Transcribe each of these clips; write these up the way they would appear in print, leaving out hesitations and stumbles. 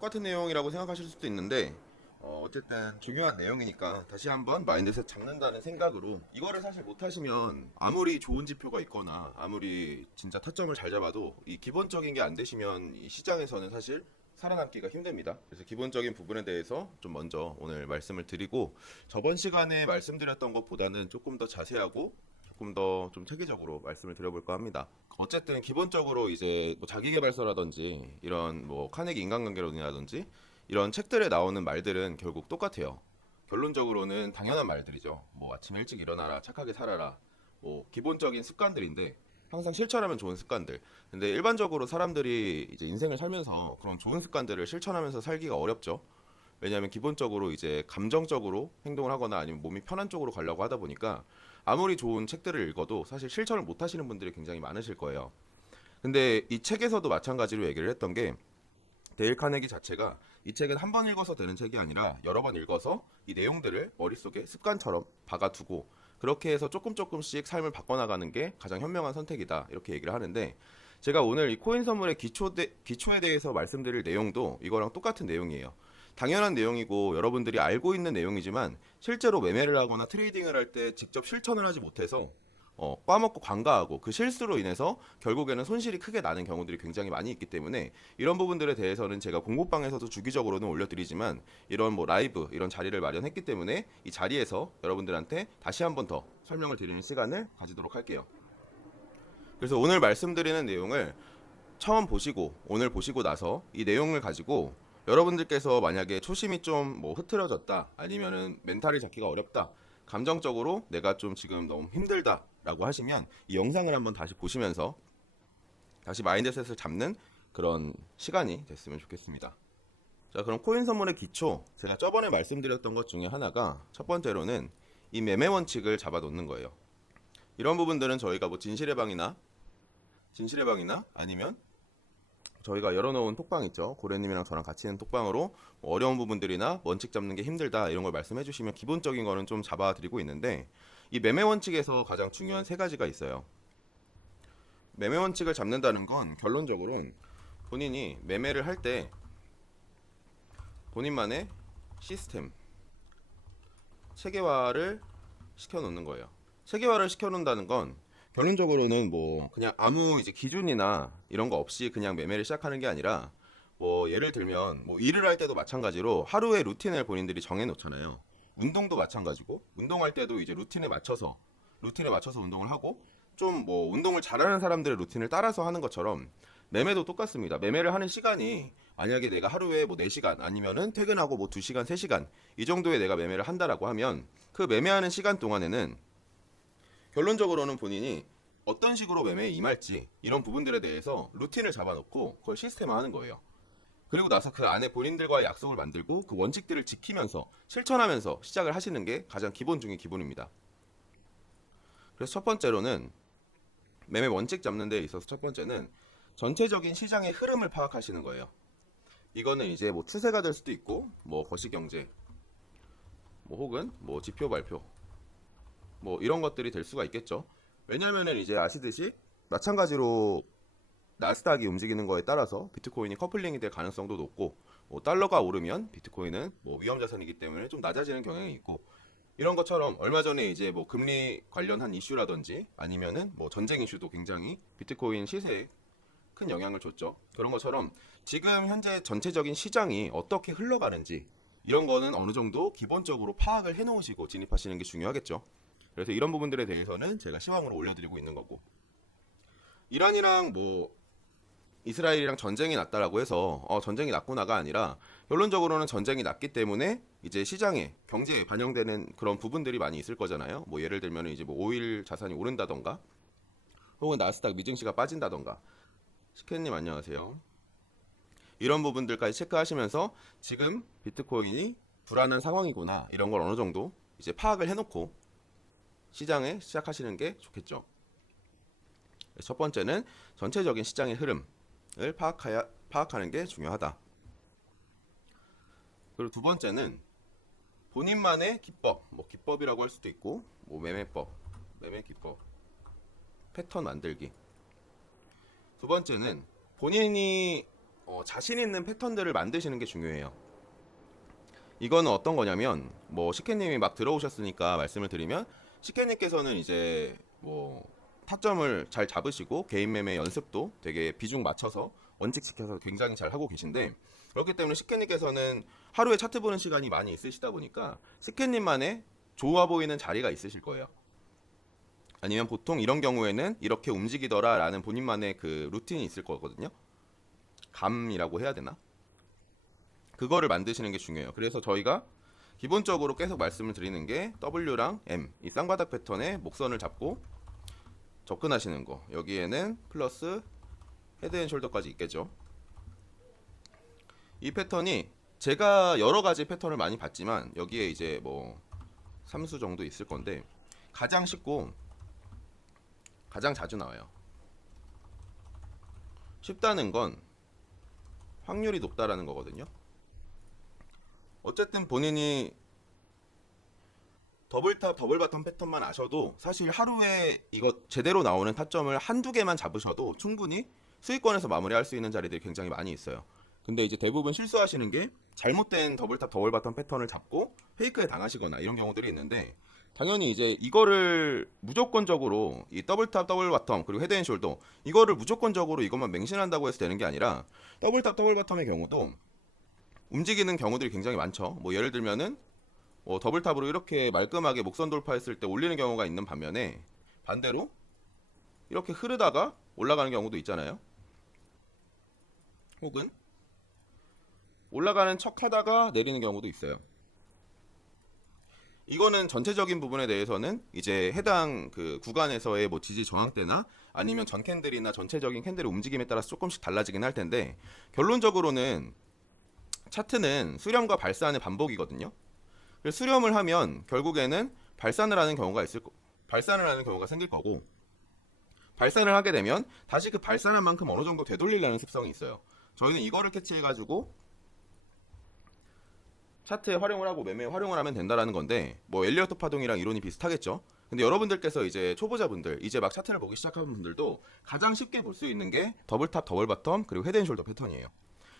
똑같은 내용이라고 생각하실 수도 있는데 어쨌든 중요한 내용이니까 다시 한번 마인드셋 잡는다는 생각으로 이거를 사실 못하시면 아무리 좋은 지표가 있거나 아무리 진짜 타점을 잘 잡아도 이 기본적인 게 안 되시면 이 시장에서는 사실 살아남기가 힘듭니다. 그래서 기본적인 부분에 대해서 좀 먼저 오늘 말씀을 드리고 저번 시간에 말씀드렸던 것보다는 조금 더 자세하고 조금 더 좀 체계적으로 말씀을 드려볼까 합니다. 어쨌든 기본적으로 이제 뭐 자기계발서라든지 이런 뭐 카네기 인간관계론이라든지 이런 책들에 나오는 말들은 결국 똑같아요. 결론적으로는 당연한 말들이죠. 뭐 아침 일찍 일어나라, 착하게 살아라, 뭐 기본적인 습관들인데 항상 실천하면 좋은 습관들. 근데 일반적으로 사람들이 이제 인생을 살면서 그런 좋은 습관들을 실천하면서 살기가 어렵죠. 왜냐하면 기본적으로 이제 감정적으로 행동을 하거나 아니면 몸이 편한 쪽으로 가려고 하다 보니까 아무리 좋은 책들을 읽어도 사실 실천을 못 하시는 분들이 굉장히 많으실 거예요. 근데 이 책에서도 마찬가지로 얘기를 했던 게 데일 카네기 자체가 이 책은 한 번 읽어서 되는 책이 아니라 여러 번 읽어서 이 내용들을 머릿속에 습관처럼 박아두고 그렇게 해서 조금 조금씩 삶을 바꿔나가는 게 가장 현명한 선택이다 이렇게 얘기를 하는데 제가 오늘 이 코인 선물의 기초에 대해서 말씀드릴 내용도 이거랑 똑같은 내용이에요. 당연한 내용이고 여러분들이 알고 있는 내용이지만 실제로 매매를 하거나 트레이딩을 할 때 직접 실천을 하지 못해서 까먹고 관가하고 그 실수로 인해서 결국에는 손실이 크게 나는 경우들이 굉장히 많이 있기 때문에 이런 부분들에 대해서는 제가 공부방에서도 주기적으로는 올려드리지만 이런 뭐 라이브 이런 자리를 마련했기 때문에 이 자리에서 여러분들한테 다시 한번 더 설명을 드리는 시간을 가지도록 할게요. 그래서 오늘 말씀드리는 내용을 처음 보시고 오늘 보시고 나서 이 내용을 가지고 여러분들께서 만약에 초심이 좀 뭐 흐트러졌다 아니면은 멘탈이 잡기가 어렵다 감정적으로 내가 좀 지금 너무 힘들다 라고 하시면 이 영상을 한번 다시 보시면서 다시 마인드셋을 잡는 그런 시간이 됐으면 좋겠습니다. 자, 그럼 코인 선물의 기초 제가 저번에 말씀드렸던 것 중에 하나가 첫 번째로는 이 매매 원칙을 잡아 놓는 거예요. 이런 부분들은 저희가 뭐 진실의 방이나 아니면 저희가 열어놓은 톡방 있죠. 고래님이랑 저랑 같이 있는 톡방으로 뭐 어려운 부분들이나 원칙 잡는 게 힘들다 이런 걸 말씀해 주시면 기본적인 거는 좀 잡아드리고 있는데 이 매매 원칙에서 가장 중요한 세 가지가 있어요. 매매 원칙을 잡는다는 건 결론적으로는 본인이 매매를 할 때 본인만의 시스템, 체계화를 시켜놓는 거예요. 체계화를 시켜놓는다는 건 결론적으로는 뭐 그냥 아무 이제 기준이나 이런 거 없이 그냥 매매를 시작하는 게 아니라 뭐 예를 들면 뭐 일을 할 때도 마찬가지로 하루의 루틴을 본인들이 정해 놓잖아요. 운동도 마찬가지고 운동할 때도 이제 루틴에 맞춰서 운동을 하고 좀 뭐 운동을 잘하는 사람들의 루틴을 따라서 하는 것처럼 매매도 똑같습니다. 매매를 하는 시간이 만약에 내가 하루에 뭐 4시간 아니면은 퇴근하고 뭐 2시간, 3시간 이 정도에 내가 매매를 한다라고 하면 그 매매하는 시간 동안에는 결론적으로는 본인이 어떤 식으로 매매에 임할지 이런 부분들에 대해서 루틴을 잡아놓고 그걸 시스템화하는 거예요. 그리고 나서 그 안에 본인들과의 약속을 만들고 그 원칙들을 지키면서 실천하면서 시작을 하시는 게 가장 기본 중의 기본입니다. 그래서 첫 번째로는 매매 원칙 잡는 데 있어서 첫 번째는 전체적인 시장의 흐름을 파악하시는 거예요. 이거는 이제 뭐 추세가 될 수도 있고 뭐 거시경제 뭐 혹은 뭐 지표 발표 뭐 이런 것들이 될 수가 있겠죠. 왜냐면은 이제 아시듯이 마찬가지로 나스닥이 움직이는 거에 따라서 비트코인이 커플링이 될 가능성도 높고 뭐 달러가 오르면 비트코인은 뭐 위험 자산이기 때문에 좀 낮아지는 경향이 있고 이런 것처럼 얼마 전에 이제 뭐 금리 관련한 이슈라든지 아니면은 뭐 전쟁 이슈도 굉장히 비트코인 시세에 큰 영향을 줬죠. 그런 것처럼 지금 현재 전체적인 시장이 어떻게 흘러가는지 이런 거는 어느 정도 기본적으로 파악을 해 놓으시고 진입하시는 게 중요하겠죠. 그래서 이런 부분들에 대해서는 제가 시황으로 올려드리고 있는 거고 이란이랑 뭐 이스라엘이랑 전쟁이 났다라고 해서 전쟁이 났구나가 아니라 결론적으로는 전쟁이 났기 때문에 이제 시장에 경제에 반영되는 그런 부분들이 많이 있을 거잖아요. 뭐 예를 들면 이제 뭐 오일 자산이 오른다던가 혹은 나스닥 미증시가 빠진다던가. 시켄님 안녕하세요. 이런 부분들까지 체크하시면서 지금 비트코인이 불안한 상황이구나 이런 걸 어느 정도 이제 파악을 해놓고 시장에 시작하시는 게 좋겠죠. 첫 번째는 전체적인 시장의 흐름을 파악하는 게 중요하다. 그리고 두 번째는 본인만의 기법, 뭐 기법이라고 할 수도 있고, 뭐 매매법, 매매 기법, 패턴 만들기. 두 번째는 본인이 자신 있는 패턴들을 만드시는 게 중요해요. 이거는 어떤 거냐면 뭐 시케님이 막 들어오셨으니까 말씀을 드리면, 시케님께서는 이제 뭐 타점을 잘 잡으시고 개인 매매 연습도 되게 비중 맞춰서 원칙시켜서 굉장히 잘 하고 계신데, 그렇기 때문에 시케님께서는 하루에 차트 보는 시간이 많이 있으시다 보니까 시케님만의 좋아 보이는 자리가 있으실 거예요. 아니면 보통 이런 경우에는 이렇게 움직이더라 라는 본인만의 그 루틴이 있을 거거든요. 감이라고 해야 되나? 그거를 만드시는 게 중요해요. 그래서 저희가 기본적으로 계속 말씀을 드리는 게 W랑 M, 이 쌍바닥 패턴의 목선을 잡고 접근하시는 거. 여기에는 플러스 헤드앤숄더까지 있겠죠. 이 패턴이 제가 여러 가지 패턴을 많이 봤지만 여기에 이제 뭐 3수 정도 있을 건데, 가장 쉽고 가장 자주 나와요. 쉽다는 건 확률이 높다라는 거거든요. 어쨌든 본인이 더블탑, 더블바텀 패턴만 아셔도 사실 하루에 이거 제대로 나오는 타점을 한두 개만 잡으셔도 충분히 수익권에서 마무리할 수 있는 자리들이 굉장히 많이 있어요. 근데 이제 대부분 실수하시는 게 잘못된 더블탑, 더블바텀 패턴을 잡고 페이크에 당하시거나 이런 경우들이 있는데, 당연히 이제 이거를 무조건적으로 이 더블탑, 더블바텀 그리고 헤드앤숄더 이거를 무조건적으로 이것만 맹신한다고 해서 되는 게 아니라, 더블탑, 더블바텀의 경우도 움직이는 경우들이 굉장히 많죠. 뭐 예를 들면은 더블탑으로 이렇게 말끔하게 목선 돌파했을 때 올리는 경우가 있는 반면에, 반대로 이렇게 흐르다가 올라가는 경우도 있잖아요. 혹은 올라가는 척 하다가 내리는 경우도 있어요. 이거는 전체적인 부분에 대해서는 이제 해당 그 구간에서의 뭐 지지 저항 때나 아니면 전 캔들이나 전체적인 캔들의 움직임에 따라서 조금씩 달라지긴 할 텐데, 결론적으로는 차트는 수렴과 발산의 반복이거든요. 그래서 수렴을 하면 결국에는 발산을 하는 경우가 발산을 하는 경우가 생길 거고, 발산을 하게 되면 다시 그 발산한 만큼 어느 정도 되돌리려는 습성이 있어요. 저희는 이거를 캐치해가지고 차트에 활용을 하고 매매에 활용을 하면 된다라는 건데, 뭐 엘리어트 파동이랑 이론이 비슷하겠죠. 근데 여러분들께서 이제 초보자분들, 이제 막 차트를 보기 시작하는 분들도 가장 쉽게 볼 수 있는 게 더블탑, 더블바텀 그리고 헤드앤숄더 패턴이에요.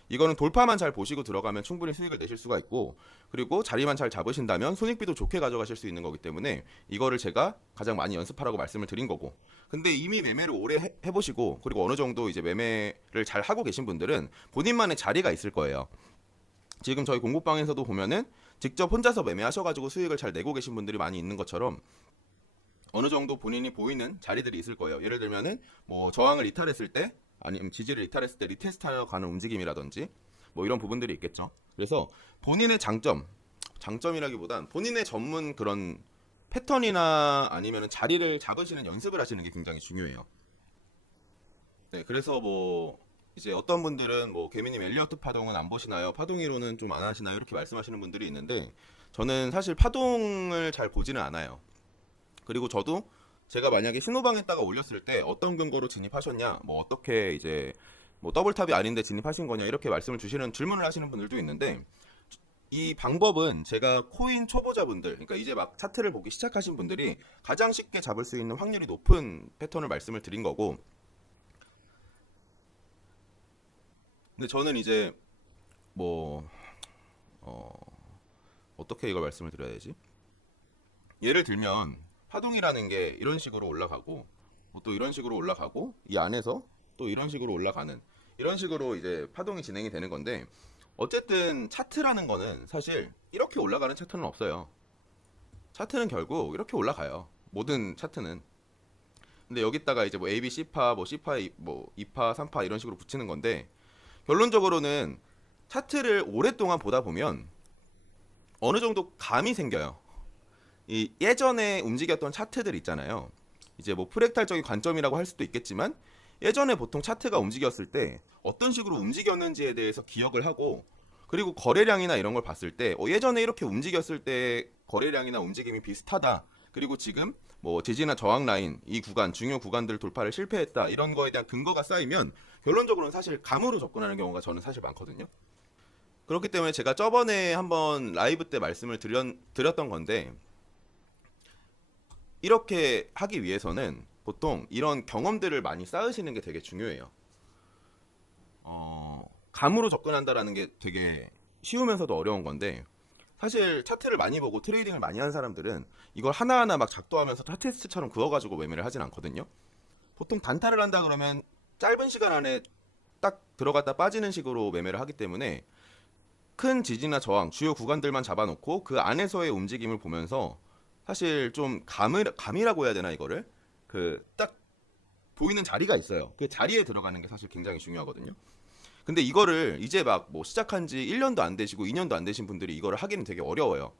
이거는 돌파만 잘 보시고 들어가면 충분히 수익을 내실 수가 있고, 그리고 자리만 잘 잡으신다면 손익비도 좋게 가져가실 수 있는 거기 때문에 이거를 제가 가장 많이 연습하라고 말씀을 드린 거고, 근데 이미 매매를 오래 해보시고 그리고 어느 정도 이제 매매를 잘 하고 계신 분들은 본인만의 자리가 있을 거예요. 지금 저희 공부방에서도 보면은 직접 혼자서 매매하셔가지고 수익을 잘 내고 계신 분들이 많이 있는 것처럼 어느 정도 본인이 보이는 자리들이 있을 거예요. 예를 들면은 뭐 저항을 이탈했을 때, 아니면 지지를 이탈했을 때 리테스트하여 가는 움직임이라든지 뭐 이런 부분들이 있겠죠. 그래서 본인의 장점이라기보단 본인의 전문 그런 패턴이나 아니면 자리를 잡으시는 연습을 하시는 게 굉장히 중요해요. 네, 그래서 뭐 이제 어떤 분들은 뭐 개미님 엘리어트 파동은 안 보시나요? 파동 이론은 좀 안 하시나요? 이렇게 말씀하시는 분들이 있는데, 저는 사실 파동을 잘 보지는 않아요. 그리고 저도 제가 만약에 신호방에다가 올렸을 때 어떤 근거로 진입하셨냐, 뭐 어떻게 이제 뭐 더블탑이 아닌데 진입하신 거냐 이렇게 말씀을 주시는 질문을 하시는 분들도 있는데, 이 방법은 제가 코인 초보자분들, 그러니까 이제 막 차트를 보기 시작하신 분들이 가장 쉽게 잡을 수 있는 확률이 높은 패턴을 말씀을 드린 거고, 근데 저는 이제 뭐 어떻게 이걸 말씀을 드려야 되지? 예를 들면 파동이라는 게 이런 식으로 올라가고 또 이런 식으로 올라가고 이 안에서 또 이런 식으로 올라가는, 이런 식으로 이제 파동이 진행이 되는 건데, 어쨌든 차트라는 거는 사실 이렇게 올라가는 차트는 없어요. 차트는 결국 이렇게 올라가요. 모든 차트는. 근데 여기다가 이제 뭐 A, B, C파, 뭐 C파, 뭐 2파, 3파 이런 식으로 붙이는 건데, 결론적으로는 차트를 오랫동안 보다 보면 어느 정도 감이 생겨요. 이 예전에 움직였던 차트들 있잖아요. 이제 뭐 프랙탈적인 관점이라고 할 수도 있겠지만, 예전에 보통 차트가 움직였을 때 어떤 식으로 움직였는지에 대해서 기억을 하고, 그리고 거래량이나 이런 걸 봤을 때 예전에 이렇게 움직였을 때 거래량이나 움직임이 비슷하다, 그리고 지금 뭐 지지나 저항 라인 이 구간, 중요 구간들 돌파를 실패했다, 이런 거에 대한 근거가 쌓이면 결론적으로는 사실 감으로 접근하는 경우가 저는 사실 많거든요. 그렇기 때문에 제가 저번에 한번 라이브 때 말씀을 드렸던 건데, 이렇게 하기 위해서는 보통 이런 경험들을 많이 쌓으시는 게 되게 중요해요. 감으로 접근한다라는 게 되게 쉬우면서도 어려운 건데, 사실 차트를 많이 보고 트레이딩을 많이 하는 사람들은 이걸 하나하나 막 작도하면서 차트리스트처럼 그어가지고 매매를 하진 않거든요. 보통 단타를 한다 그러면 짧은 시간 안에 딱 들어갔다 빠지는 식으로 매매를 하기 때문에 큰 지지나 저항, 주요 구간들만 잡아놓고 그 안에서의 움직임을 보면서 사실 좀 감이라고 해야 되나 이거를 그 딱 보이는 자리가 있어요. 그 자리에 들어가는 게 사실 굉장히 중요하거든요. 근데 이거를 이제 막 뭐 시작한 지 1년도 안 되시고 2년도 안 되신 분들이 이거를 하기는 되게 어려워요.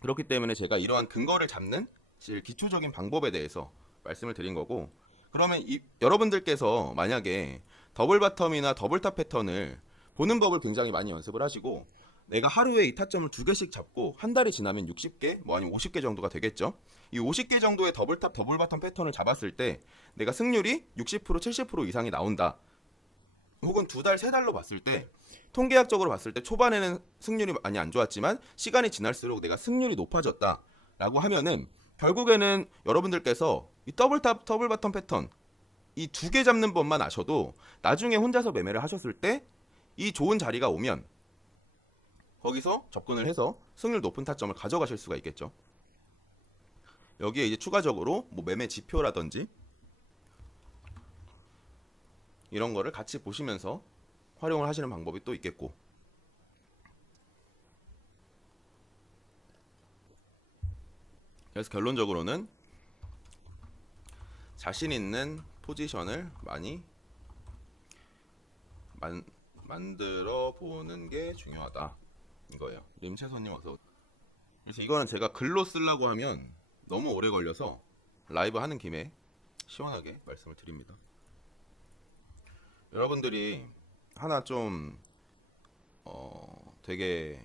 그렇기 때문에 제가 이러한 근거를 잡는 기초적인 방법에 대해서 말씀을 드린 거고, 그러면 여러분들께서 만약에 더블 바텀이나 더블 탑 패턴을 보는 법을 굉장히 많이 연습을 하시고, 내가 하루에 이 타점을 2개씩 잡고 한 달이 지나면 60개, 뭐 아니면 50개 정도가 되겠죠. 이 50개 정도의 더블 탑, 더블 바텀 패턴을 잡았을 때 내가 승률이 60%, 70% 이상이 나온다. 혹은 2달, 3달로 봤을 때 통계학적으로 봤을 때 초반에는 승률이 많이 안 좋았지만 시간이 지날수록 내가 승률이 높아졌다라고 하면은 결국에는 여러분들께서 이 더블 탑, 더블 바텀 패턴 이 2개 잡는 법만 아셔도 나중에 혼자서 매매를 하셨을 때 이 좋은 자리가 오면 거기서 접근을 해서 승률 높은 타점을 가져가실 수가 있겠죠. 여기에 이제 추가적으로 뭐 매매 지표라든지 이런 거를 같이 보시면서 활용을 하시는 방법이 또 있겠고, 그래서 결론적으로는 자신 있는 포지션을 많이 만들어 보는 게 중요하다 이거예요. 림채소님 어서. 그래서 이거는 제가 글로 쓰려고 하면 너무 오래 걸려서 라이브 하는 김에 시원하게 말씀을 드립니다. 여러분들이 하나 좀 되게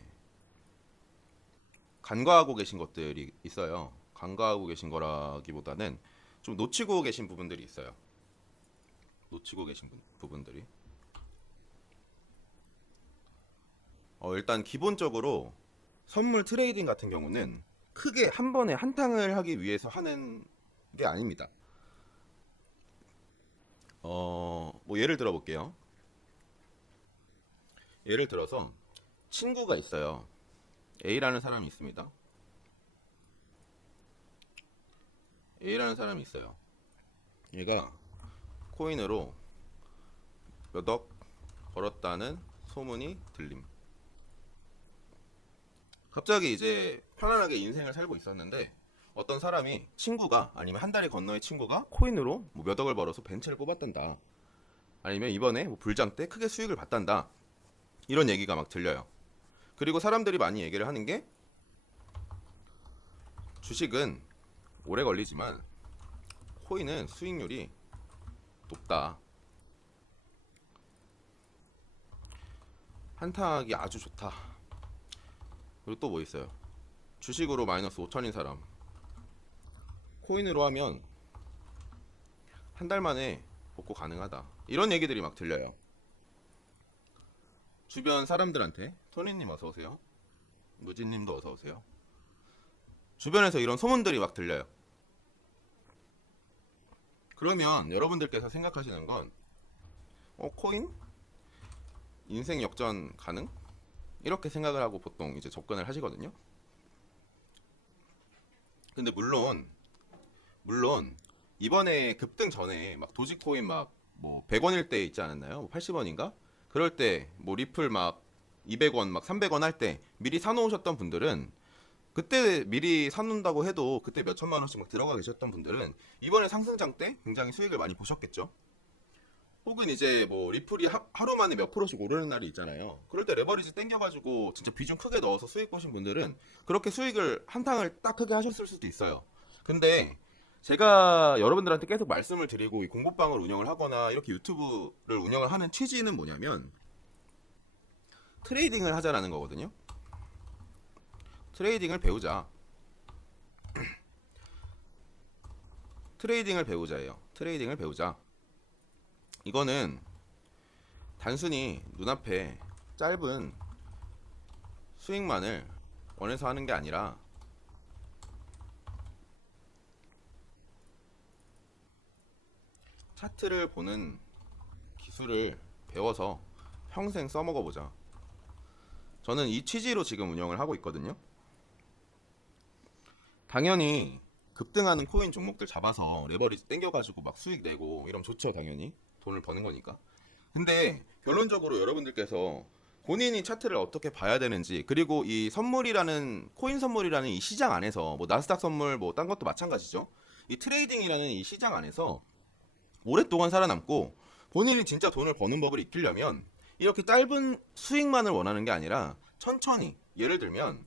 간과하고 계신 것들이 있어요. 간과하고 계신 거라기보다는 좀 놓치고 계신 부분들이 있어요. 놓치고 계신 부분들이 일단 기본적으로 선물 트레이딩 같은 경우는 크게 한 번에 한탕을 하기 위해서 하는 게 아닙니다. 뭐 예를 들어 볼게요. 예를 들어서 친구가 있어요. A라는 사람이 있습니다. A라는 사람이 있어요. 얘가 코인으로 몇 억 벌었다는 소문이 들림. 갑자기 이제 편안하게 인생을 살고 있었는데 어떤 사람이 친구가 아니면 한 다리 건너의 친구가 코인으로 뭐 몇 억을 벌어서 벤츠를 뽑았단다. 아니면 이번에 뭐 불장 때 크게 수익을 봤단다. 이런 얘기가 막 들려요. 그리고 사람들이 많이 얘기를 하는 게 주식은 오래 걸리지만 코인은 수익률이 높다. 한탕하기 아주 좋다. 그리고 또 뭐 있어요? 주식으로 마이너스 5천인 사람 코인으로 하면 한 달 만에 복구 가능하다. 이런 얘기들이 막 들려요. 주변 사람들한테. 토니님 어서오세요. 무진님도 어서오세요. 주변에서 이런 소문들이 막 들려요. 그러면 여러분들께서 생각하시는 건 코인? 인생 역전 가능? 이렇게 생각을 하고 보통 이제 접근을 하시거든요. 근데 물론 이번에 급등 전에 막 도지코인 막 뭐 100원일 때 있지 않았나요? 80원인가? 그럴 때 뭐 리플 막 200원 막 300원 할 때 미리 사놓으셨던 분들은, 그때 미리 사놓는다고 해도 그때 몇 천만 원씩 막 들어가 계셨던 분들은 이번에 상승장 때 굉장히 수익을 많이 보셨겠죠. 혹은 이제 뭐 리플이 하루 만에 몇 프로씩 오르는 날이 있잖아요. 그럴 때 레버리지 땡겨가지고 진짜 비중 크게 넣어서 수익 보신 분들은 그렇게 수익을 한탕을 딱 크게 하셨을 수도 있어요. 근데 제가 여러분들한테 계속 말씀을 드리고 이 공부방을 운영을 하거나 이렇게 유튜브를 운영을 하는 취지는 뭐냐면 트레이딩을 하자라는 거거든요. 트레이딩을 배우자. 트레이딩을 배우자예요. 트레이딩을 배우자. 이거는 단순히 눈앞에 짧은 수익만을 원해서 하는 게 아니라 차트를 보는 기술을 배워서 평생 써먹어보자. 저는 이 취지로 지금 운영을 하고 있거든요. 당연히 급등하는 코인 종목들 잡아서 레버리지 땡겨가지고 막 수익 내고 이러면 좋죠. 당연히 돈을 버는 거니까. 근데 결론적으로 여러분들께서 본인이 차트를 어떻게 봐야 되는지, 그리고 이 선물이라는, 코인 선물이라는 이 시장 안에서, 뭐 나스닥 선물 뭐 딴 것도 마찬가지죠. 이 트레이딩이라는 이 시장 안에서 오랫동안 살아남고 본인이 진짜 돈을 버는 법을 익히려면 이렇게 짧은 수익만을 원하는 게 아니라 천천히, 예를 들면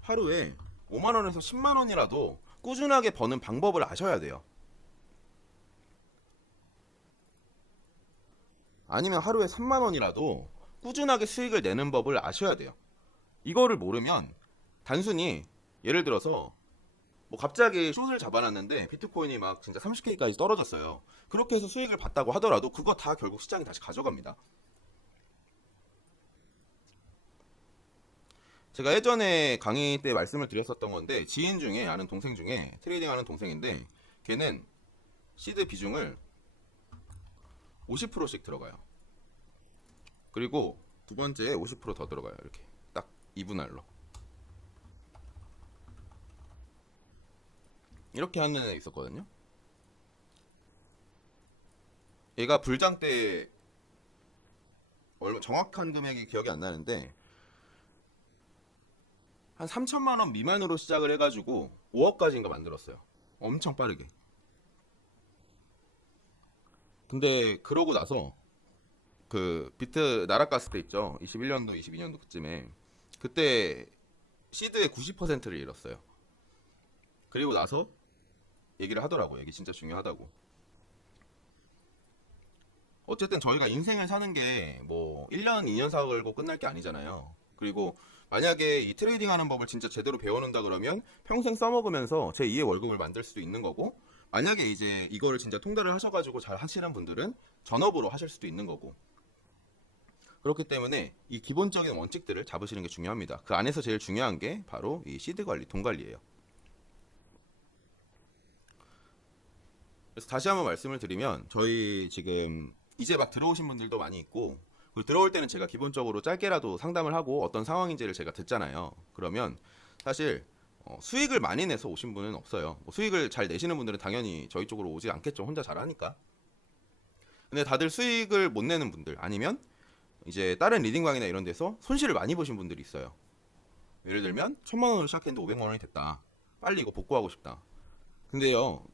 하루에 5만 원에서 10만 원이라도 꾸준하게 버는 방법을 아셔야 돼요. 아니면 하루에 3만 원이라도 꾸준하게 수익을 내는 법을 아셔야 돼요. 이거를 모르면 단순히, 예를 들어서 뭐 갑자기 숏을 잡아놨는데 비트코인이 막 진짜 30K까지 떨어졌어요. 그렇게 해서 수익을 봤다고 하더라도 그거 다 결국 시장이 다시 가져갑니다. 제가 예전에 강의 때 말씀을 드렸었던 건데, 지인 중에, 아는 동생 중에 트레이딩 하는 동생인데, 걔는 시드 비중을 50%씩 들어가요. 그리고 두 번째에 50% 더 들어가요. 이렇게 딱 2분할로 이렇게 하는 애 있었거든요. 얘가 불장 때 얼마, 정확한 금액이 기억이 안 나는데 한 3천만 원 미만으로 시작을 해가지고 5억까지인가 만들었어요. 엄청 빠르게. 근데 그러고 나서 그 비트 날아갔을 때 있죠. 21년도, 22년도 그쯤에, 그때 시드의 90%를 잃었어요. 그리고 나서 얘기를 하더라고요. 이게 진짜 중요하다고. 어쨌든 저희가 인생을 사는 게 뭐 1년, 2년 살고 끝날 게 아니잖아요. 그리고 만약에 이 트레이딩 하는 법을 진짜 제대로 배워놓는다 그러면 평생 써먹으면서 제 2의 월급을 만들 수도 있는 거고, 만약에 이제 이거를 진짜 통달을 하셔가지고 잘 하시는 분들은 전업으로 하실 수도 있는 거고. 그렇기 때문에 이 기본적인 원칙들을 잡으시는 게 중요합니다. 그 안에서 제일 중요한 게 바로 이 시드 관리, 돈 관리예요. 그래서 다시 한번 말씀을 드리면, 저희 지금 이제 막 들어오신 분들도 많이 있고, 그리고 들어올 때는 제가 기본적으로 짧게라도 상담을 하고 어떤 상황인지를 제가 듣잖아요. 그러면 사실 수익을 많이 내서 오신 분은 없어요. 뭐 수익을 잘 내시는 분들은 당연히 저희 쪽으로 오지 않겠죠. 혼자 잘하니까. 근데 다들 수익을 못 내는 분들, 아니면 이제 다른 리딩방이나 이런 데서 손실을 많이 보신 분들이 있어요. 예를 들면 1,000만 원으로 시작했는데 500만 원이 됐다. 빨리 이거 복구하고 싶다. 근데요,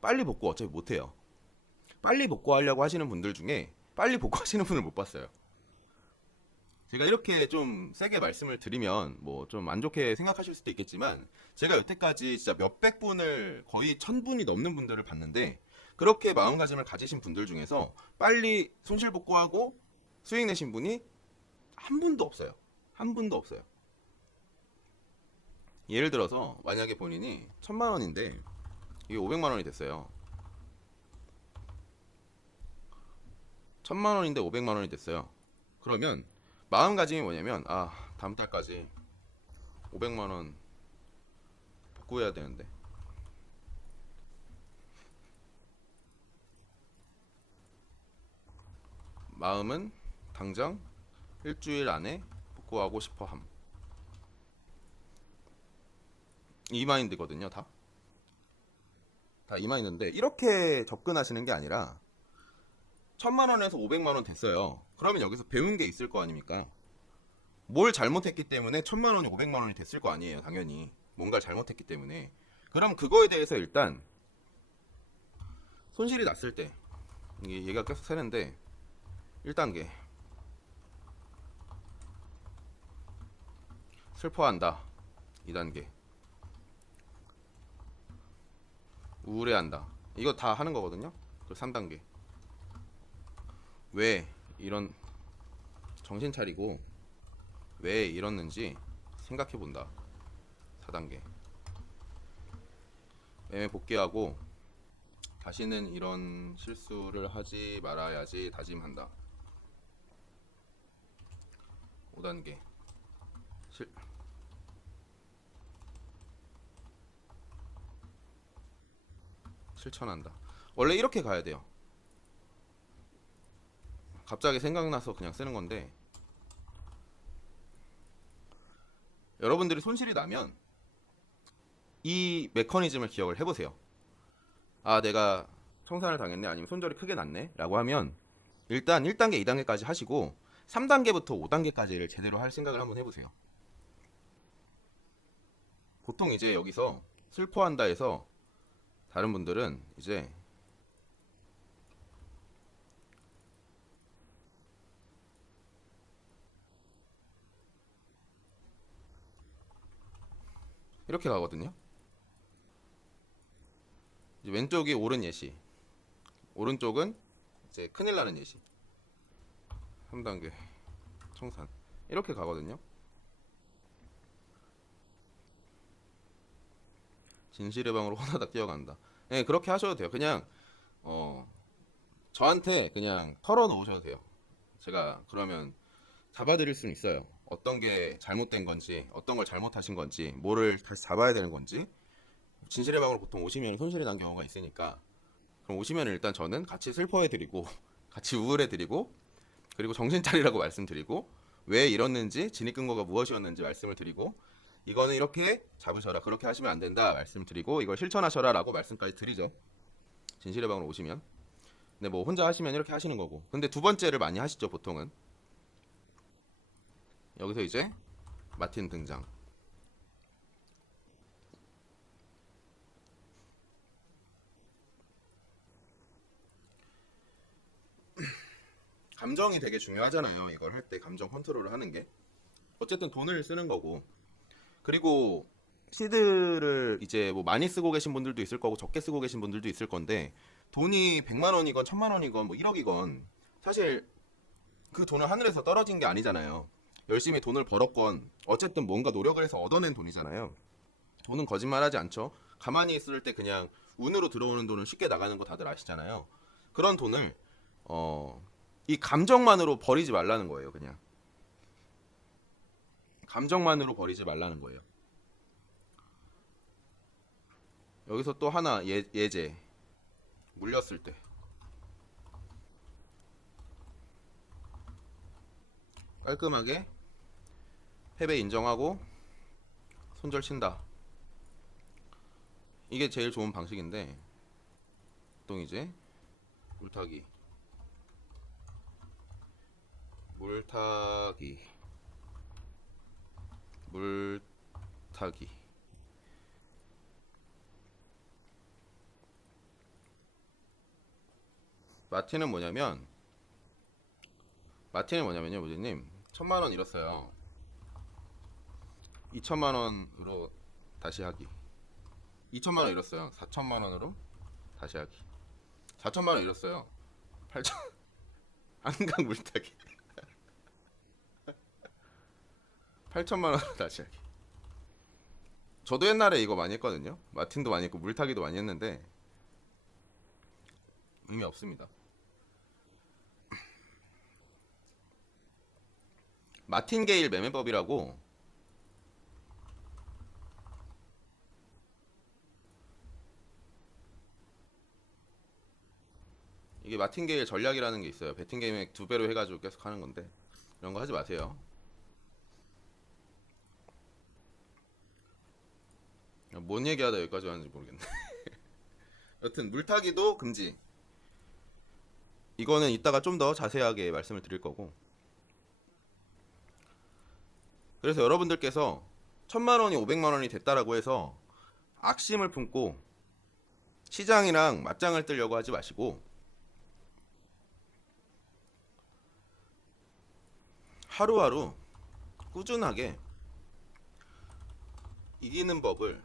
빨리 복구 어차피 못해요. 빨리 복구하려고 하시는 분들 중에 빨리 복구하시는 분을 못 봤어요. 제가 이렇게 좀 세게 말씀을 드리면 뭐 좀 안 좋게 생각하실 수도 있겠지만, 제가 여태까지 진짜 몇백 분을, 거의 1,000분이 넘는 분들을 봤는데, 그렇게 마음가짐을 가지신 분들 중에서 빨리 손실 복구하고 수익 내신 분이 한 분도 없어요. 한 분도 없어요. 예를 들어서 만약에 본인이 1,000만 원인데 이게 500만 원이 됐어요. 1,000만 원인데 500만 원이 됐어요. 그러면 마음가짐이 뭐냐면, 아, 다음 달까지 500만 원 복구해야 되는데, 마음은 당장 일주일 안에 복구하고 싶어 함. 이 마인드거든요. 다 이 마인드인데, 이렇게 접근하시는 게 아니라 1,000만 원에서 500만 원 됐어요. 그러면 여기서 배운 게 있을 거 아닙니까? 뭘 잘못했기 때문에 1,000만 원이 500만 원이 됐을 거 아니에요. 당연히 뭔가를 잘못했기 때문에. 그럼 그거에 대해서 일단 손실이 났을 때, 이게 얘가 계속 새는데, 1단계 슬퍼한다. 2단계 우울해한다. 이거 다 하는 거거든요. 그리고 3단계 왜 이런, 정신 차리고 왜 이랬는지 생각해 본다. 4단계 매매 복귀하고 다시는 이런 실수를 하지 말아야지 다짐한다. 5단계 실천한다. 원래 이렇게 가야 돼요. 갑자기 생각나서 그냥 쓰는 건데, 여러분들이 손실이 나면 이 메커니즘을 기억을 해보세요. 아, 내가 청산을 당했네, 아니면 손절이 크게 났네 라고 하면 일단 1단계 2단계까지 하시고 3단계부터 5단계까지를 제대로 할 생각을 한번 해보세요. 보통 이제 여기서 슬퍼한다 해서 다른 분들은 이제 이렇게 가거든요. 이제 왼쪽이 옳은 예시, 오른쪽은 이제 큰일 나는 예시. 3단계 청산 이렇게 가거든요. 진실의 방으로 호다닥 뛰어간다. 네, 그렇게 하셔도 돼요. 그냥 저한테 그냥 털어놓으셔도 돼요. 제가 그러면 잡아드릴 수는 있어요. 어떤 게 잘못된 건지, 어떤 걸 잘못하신 건지, 뭐를 다시 잡아야 되는 건지. 진실의 방으로 보통 오시면 손실이 난 경우가 있으니까, 그럼 오시면 일단 저는 같이 슬퍼해드리고 같이 우울해드리고, 그리고 정신 차리라고 말씀드리고, 왜 이랬는지, 진입 근거가 무엇이었는지 말씀을 드리고, 이거는 이렇게 잡으셔라, 그렇게 하시면 안 된다 말씀드리고, 이걸 실천하셔라 라고 말씀까지 드리죠. 진실의 방으로 오시면. 근데 뭐 혼자 하시면 이렇게 하시는 거고. 근데 두 번째를 많이 하시죠 보통은. 여기서 이제 마틴 등장. 감정이 되게 중요하잖아요. 이걸 할 때 감정 컨트롤을 하는 게. 어쨌든 돈을 쓰는 거고. 그리고 시드를 이제 뭐 많이 쓰고 계신 분들도 있을 거고 적게 쓰고 계신 분들도 있을 건데, 돈이 100만 원이건 1000만 원이건 뭐 1억이건 사실 그 돈은 하늘에서 떨어진 게 아니잖아요. 열심히 돈을 벌었건 어쨌든 뭔가 노력을 해서 얻어낸 돈이잖아요. 돈은 거짓말하지 않죠. 가만히 있을 때 그냥 운으로 들어오는 돈은 쉽게 나가는 거 다들 아시잖아요. 그런 돈을 이 감정만으로 버리지 말라는 거예요. 그냥 감정만으로 버리지 말라는 거예요. 여기서 또 하나 예제. 물렸을 때 깔끔하게 패배 인정하고 손절 친다. 이게 제일 좋은 방식인데, 보통 이제 물타기 마틴은 뭐냐면요 모지님, 1000만 원 잃었어요. 2천만 원으로 다시 하기. 2천만 원 잃었어요. 4천만 원으로 다시 하기. 4천만 원 잃었어요. 8천 한강 물타기. 8천만 원으로 다시 하기. 저도 옛날에 이거 많이 했거든요. 마틴도 많이 했고 물타기도 많이 했는데 의미 없습니다. 마틴게일 매매법이라고, 이게 마틴게일 전략이라는 게 있어요. 베팅 게임액 2배로 해가지고 계속 하는 건데, 이런 거 하지 마세요. 뭔 얘기하다 여기까지 왔는지 모르겠네. 여튼 물타기도 금지. 이거는 이따가 좀 더 자세하게 말씀을 드릴 거고. 그래서 여러분들께서 1000만 원이 500만 원이 됐다라고 해서 악심을 품고 시장이랑 맞짱을 뜨려고 하지 마시고, 하루하루 꾸준하게 이기는 법을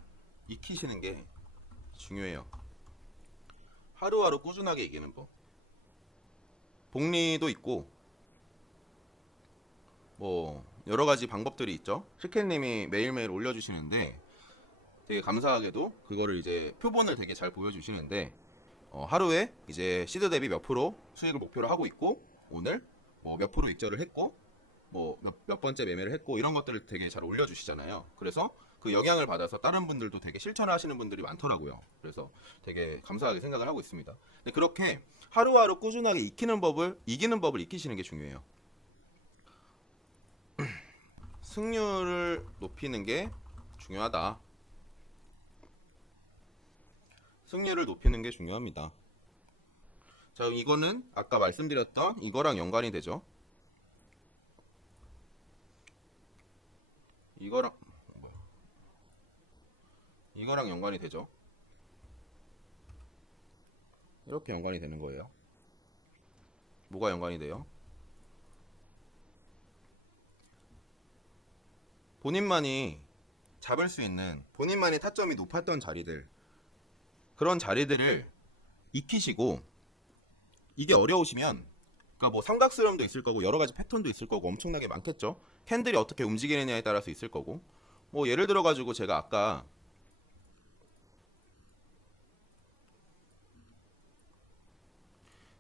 익히시는 게 중요해요. 하루하루 꾸준하게 이기는 법. 복리도 있고 뭐 여러 가지 방법들이 있죠. 식혜님이 매일매일 올려주시는데, 되게 감사하게도 그거를 이제 표본을 되게 잘 보여주시는데, 하루에 이제 시드 대비 몇 프로 수익을 목표로 하고 있고, 오늘 뭐 몇 프로 익절을 했고, 뭐 몇 번째 매매를 했고 이런 것들을 되게 잘 올려주시잖아요. 그래서 그 영향을 받아서 다른 분들도 되게 실천하시는 분들이 많더라고요. 그래서 되게 감사하게 생각을 하고 있습니다. 근데 그렇게 하루하루 꾸준하게 이기는 법을 익히시는 게 중요해요. 승률을 높이는 게 중요하다. 승률을 높이는 게 중요합니다. 자, 이거는 아까 말씀드렸던 이거랑 연관이 되죠. 이거랑 연관이 되죠. 이렇게 연관이 되는 거예요. 뭐가 연관이 돼요? 본인만이 잡을 수 있는, 본인만의 타점이 높았던 자리들, 그런 자리들을 익히시고, 이게 어려우시면, 그러니까 뭐 삼각스럼도 있을 거고 여러 가지 패턴도 있을 거고 엄청나게 많겠죠. 캔들이 어떻게 움직이느냐에 따라서 있을 거고, 뭐 예를 들어 가지고 제가 아까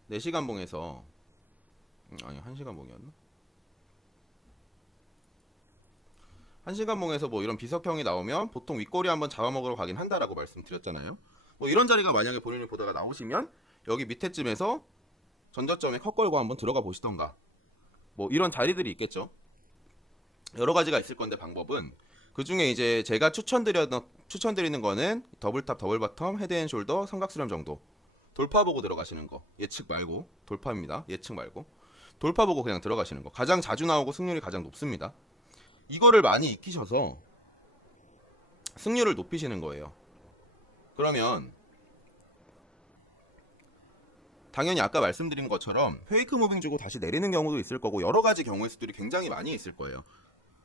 4시간 봉에서 아니 1시간 봉이었나? 1시간 봉에서 뭐 이런 비석형이 나오면 보통 윗꼬리 한번 잡아먹으러 가긴 한다라고 말씀드렸잖아요. 뭐 이런 자리가 만약에 본인이 보다가 나오시면 여기 밑에쯤에서 전저점에 컷 걸고 한번 들어가 보시던가, 뭐 이런 자리들이 있겠죠. 여러 가지가 있을 건데 방법은 그 중에 이제 제가 추천드리는 거는 더블탑, 더블바텀, 헤드앤숄더, 삼각수렴 정도 돌파 보고 들어가시는 거. 예측 말고 돌파입니다. 예측 말고 돌파 보고 그냥 들어가시는 거. 가장 자주 나오고 승률이 가장 높습니다. 이거를 많이 익히셔서 승률을 높이시는 거예요. 그러면 당연히 아까 말씀드린 것처럼 페이크 무빙 주고 다시 내리는 경우도 있을 거고 여러 가지 경우의 수들이 굉장히 많이 있을 거예요.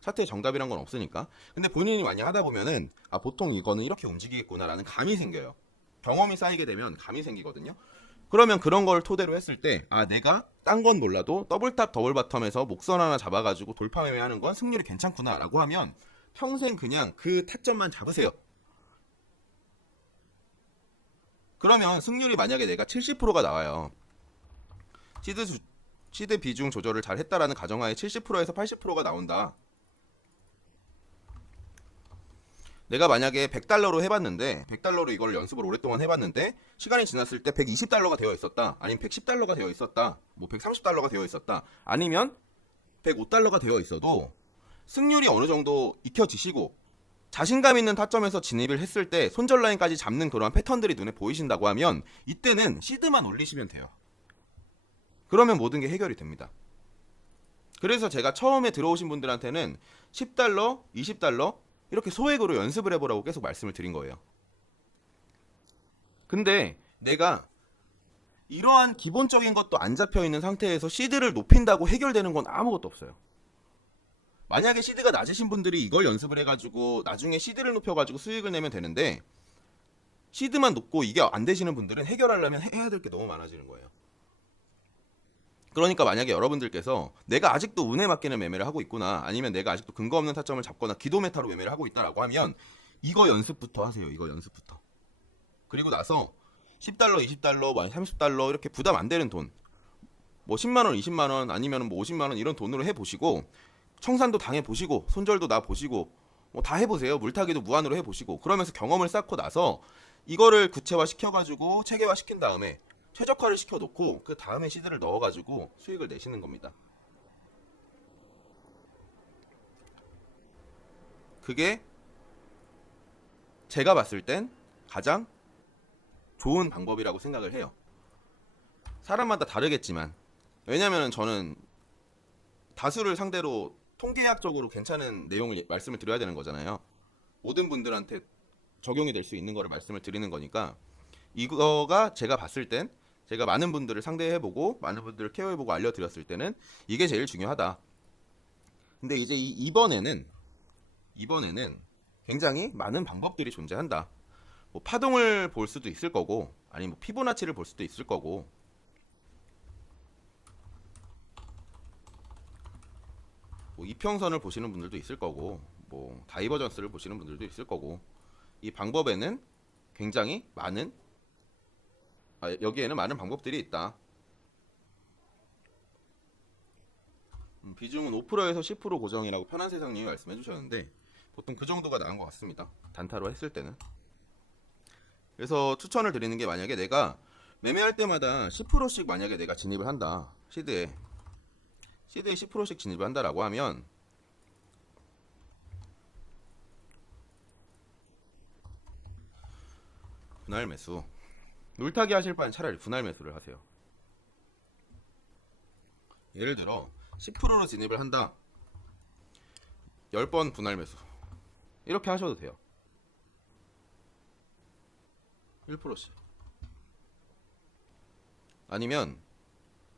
차트에 정답이란 건 없으니까. 근데 본인이 많이 하다 보면은 아 보통 이거는 이렇게 움직이겠구나라는 감이 생겨요. 경험이 쌓이게 되면 감이 생기거든요. 그러면 그런 걸 토대로 했을 때 아 내가 딴 건 몰라도 더블탑 더블바텀에서 목선 하나 잡아가지고 돌파 매매하는 건 승률이 괜찮구나라고 하면 평생 그냥 그 타점만 잡으세요. 그러면 승률이 만약에 내가 70%가 나와요. 시드 비중 조절을 잘 했다라는 가정하에 70%에서 80%가 나온다. 내가 만약에 100달러로 해봤는데 100달러로 이걸 연습을 오랫동안 해봤는데 시간이 지났을 때 120달러가 되어 있었다, 아니면 110달러가 되어 있었다, 뭐 130달러가 되어 있었다, 아니면 105달러가 되어 있어도 승률이 어느 정도 익혀지시고 자신감 있는 타점에서 진입을 했을 때 손절 라인까지 잡는 그러한 패턴들이 눈에 보이신다고 하면 이때는 시드만 올리시면 돼요. 그러면 모든 게 해결이 됩니다. 그래서 제가 처음에 들어오신 분들한테는 10달러, 20달러 이렇게 소액으로 연습을 해보라고 계속 말씀을 드린 거예요. 근데 내가 이러한 기본적인 것도 안 잡혀있는 상태에서 시드를 높인다고 해결되는 건 아무것도 없어요. 만약에 시드가 낮으신 분들이 이걸 연습을 해가지고 나중에 시드를 높여가지고 수익을 내면 되는데 시드만 높고 이게 안 되시는 분들은 해결하려면 해야 될 게 너무 많아지는 거예요. 그러니까 만약에 여러분들께서 내가 아직도 운에 맡기는 매매를 하고 있구나, 아니면 내가 아직도 근거 없는 타점을 잡거나 기도 메타로 매매를 하고 있다라고 하면 이거 연습부터 하세요. 이거 연습부터. 그리고 나서 10달러, 20달러, 30달러 이렇게 부담 안 되는 돈, 뭐 10만원, 20만원 아니면 뭐 50만원 이런 돈으로 해보시고 청산도 당해보시고 손절도 나 보시고 뭐 다 해보세요. 물타기도 무한으로 해보시고 그러면서 경험을 쌓고 나서 이거를 구체화 시켜가지고 체계화 시킨 다음에 최적화를 시켜놓고 그 다음에 시드를 넣어가지고 수익을 내시는 겁니다. 그게 제가 봤을 땐 가장 좋은 방법이라고 생각을 해요. 사람마다 다르겠지만, 왜냐면은 저는 다수를 상대로 통계학적으로 괜찮은 내용을 말씀을 드려야 되는 거잖아요. 모든 분들한테 적용이 될 수 있는 거를 말씀을 드리는 거니까 이거가 제가 봤을 땐, 제가 많은 분들을 상대해보고 많은 분들을 케어해보고 알려드렸을 때는 이게 제일 중요하다. 근데 이제 이번에는 굉장히 많은 방법들이 존재한다. 뭐 파동을 볼 수도 있을 거고, 아니면 뭐 피보나치를 볼 수도 있을 거고, 뭐 이평선을 보시는 분들도 있을 거고, 뭐 다이버전스를 보시는 분들도 있을 거고, 이 방법에는 굉장히 많은 여기에는 많은 방법들이 있다. 비중은 5%에서 10% 고정이라고 편한세상님이 말씀해 주셨는데 보통 그 정도가 나은 것 같습니다. 단타로 했을 때는. 그래서 추천을 드리는 게 만약에 내가 매매할 때마다 10%씩 만약에 내가 진입을 한다. 시드에 10%씩 진입을 한다라고 하면 분할 매수. 물타기 하실 바엔 차라리 분할 매수를 하세요. 예를 들어 10%로 진입을 한다. 10번 분할 매수. 이렇게 하셔도 돼요. 1%씩. 아니면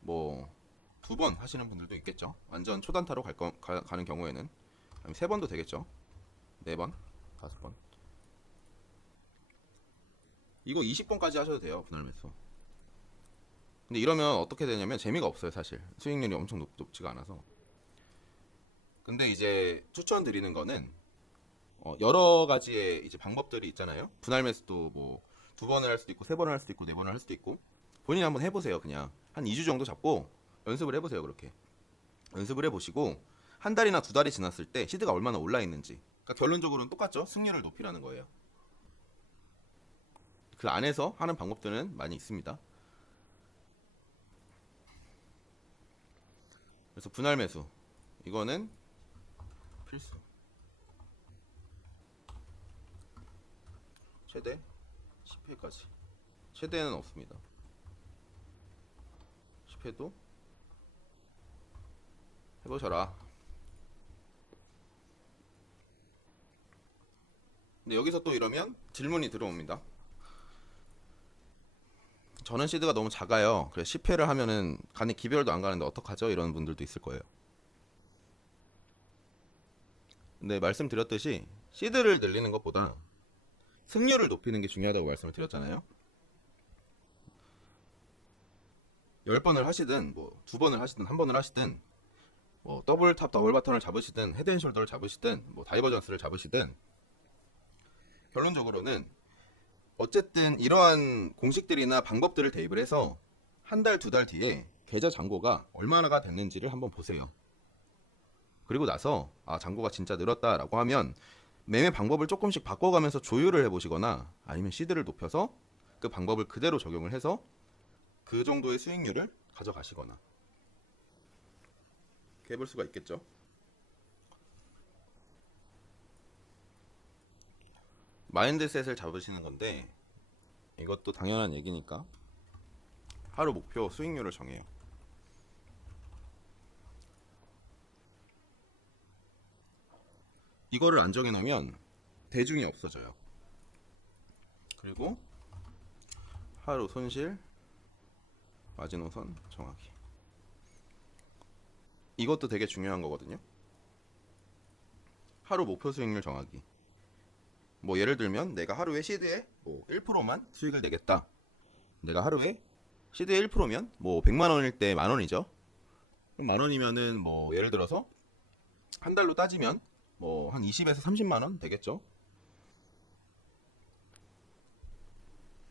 뭐 2번 하시는 분들도 있겠죠. 완전 초단타로 가는 경우에는. 아니면 3번도 되겠죠. 4번, 5번. 이거 20번까지 하셔도 돼요. 분할 매수. 근데 이러면 어떻게 되냐면 재미가 없어요. 사실 수익률이 엄청 높지가 않아서. 근데 이제 추천드리는 거는 여러 가지의 이제 방법들이 있잖아요. 분할 매수도 뭐 2번을 할 수도 있고 3번을 할 수도 있고 4번을 할 수도 있고 본인이 한번 해보세요. 그냥 한 2주 정도 잡고 연습을 해보세요. 그렇게 연습을 해보시고 한 달이나 2달이 지났을 때 시드가 얼마나 올라 있는지. 그러니까 결론적으로는 똑같죠. 승률을 높이라는 거예요. 그 안에서 하는 방법들은 많이 있습니다. 그래서 분할 매수 이거는 필수. 최대 10회까지. 최대는 없습니다. 10회도 해보셔라. 근데 여기서 또 이러면 질문이 들어옵니다. 저는 시드가 너무 작아요. 그래서 10회를 하면은 간이 기별도 안 가는데 어떡하죠? 이런 분들도 있을 거예요. 근데 말씀드렸듯이 시드를 늘리는 것보다 승률을 높이는 게 중요하다고 말씀을 드렸잖아요. 10번을 하시든 뭐 2번을 하시든 1번을 하시든 뭐 더블탑 더블 바턴을 잡으시든 헤드앤숄더를 잡으시든 뭐 다이버전스를 잡으시든 결론적으로는 어쨌든 이러한 공식들이나 방법들을 대입을 해서 한 달, 2달 뒤에 계좌 잔고가 얼마나 됐는지를 한번 보세요. 그리고 나서 잔고가 진짜 늘었다라고 하면 매매 방법을 조금씩 바꿔가면서 조율을 해보시거나 아니면 시드를 높여서 그 방법을 그대로 적용을 해서 그 정도의 수익률을 가져가시거나 이렇게 해볼 수가 있겠죠. 마인드셋을 잡으시는 건데 이것도 당연한 얘기니까 하루 목표 수익률을 정해요. 이거를 안 정해놓으면 대중이 없어져요. 그리고 하루 손실 마지노선 정하기. 이것도 되게 중요한 거거든요. 하루 목표 수익률 정하기. 뭐 예를 들면 내가 하루에 시드에 뭐 1%만 수익을 내겠다. 내가 하루에 시드에 1%면 뭐 100만 원일 때 만 원이죠. 만 원이면은 뭐 예를 들어서 한 달로 따지면 뭐 한 20에서 30만 원 되겠죠.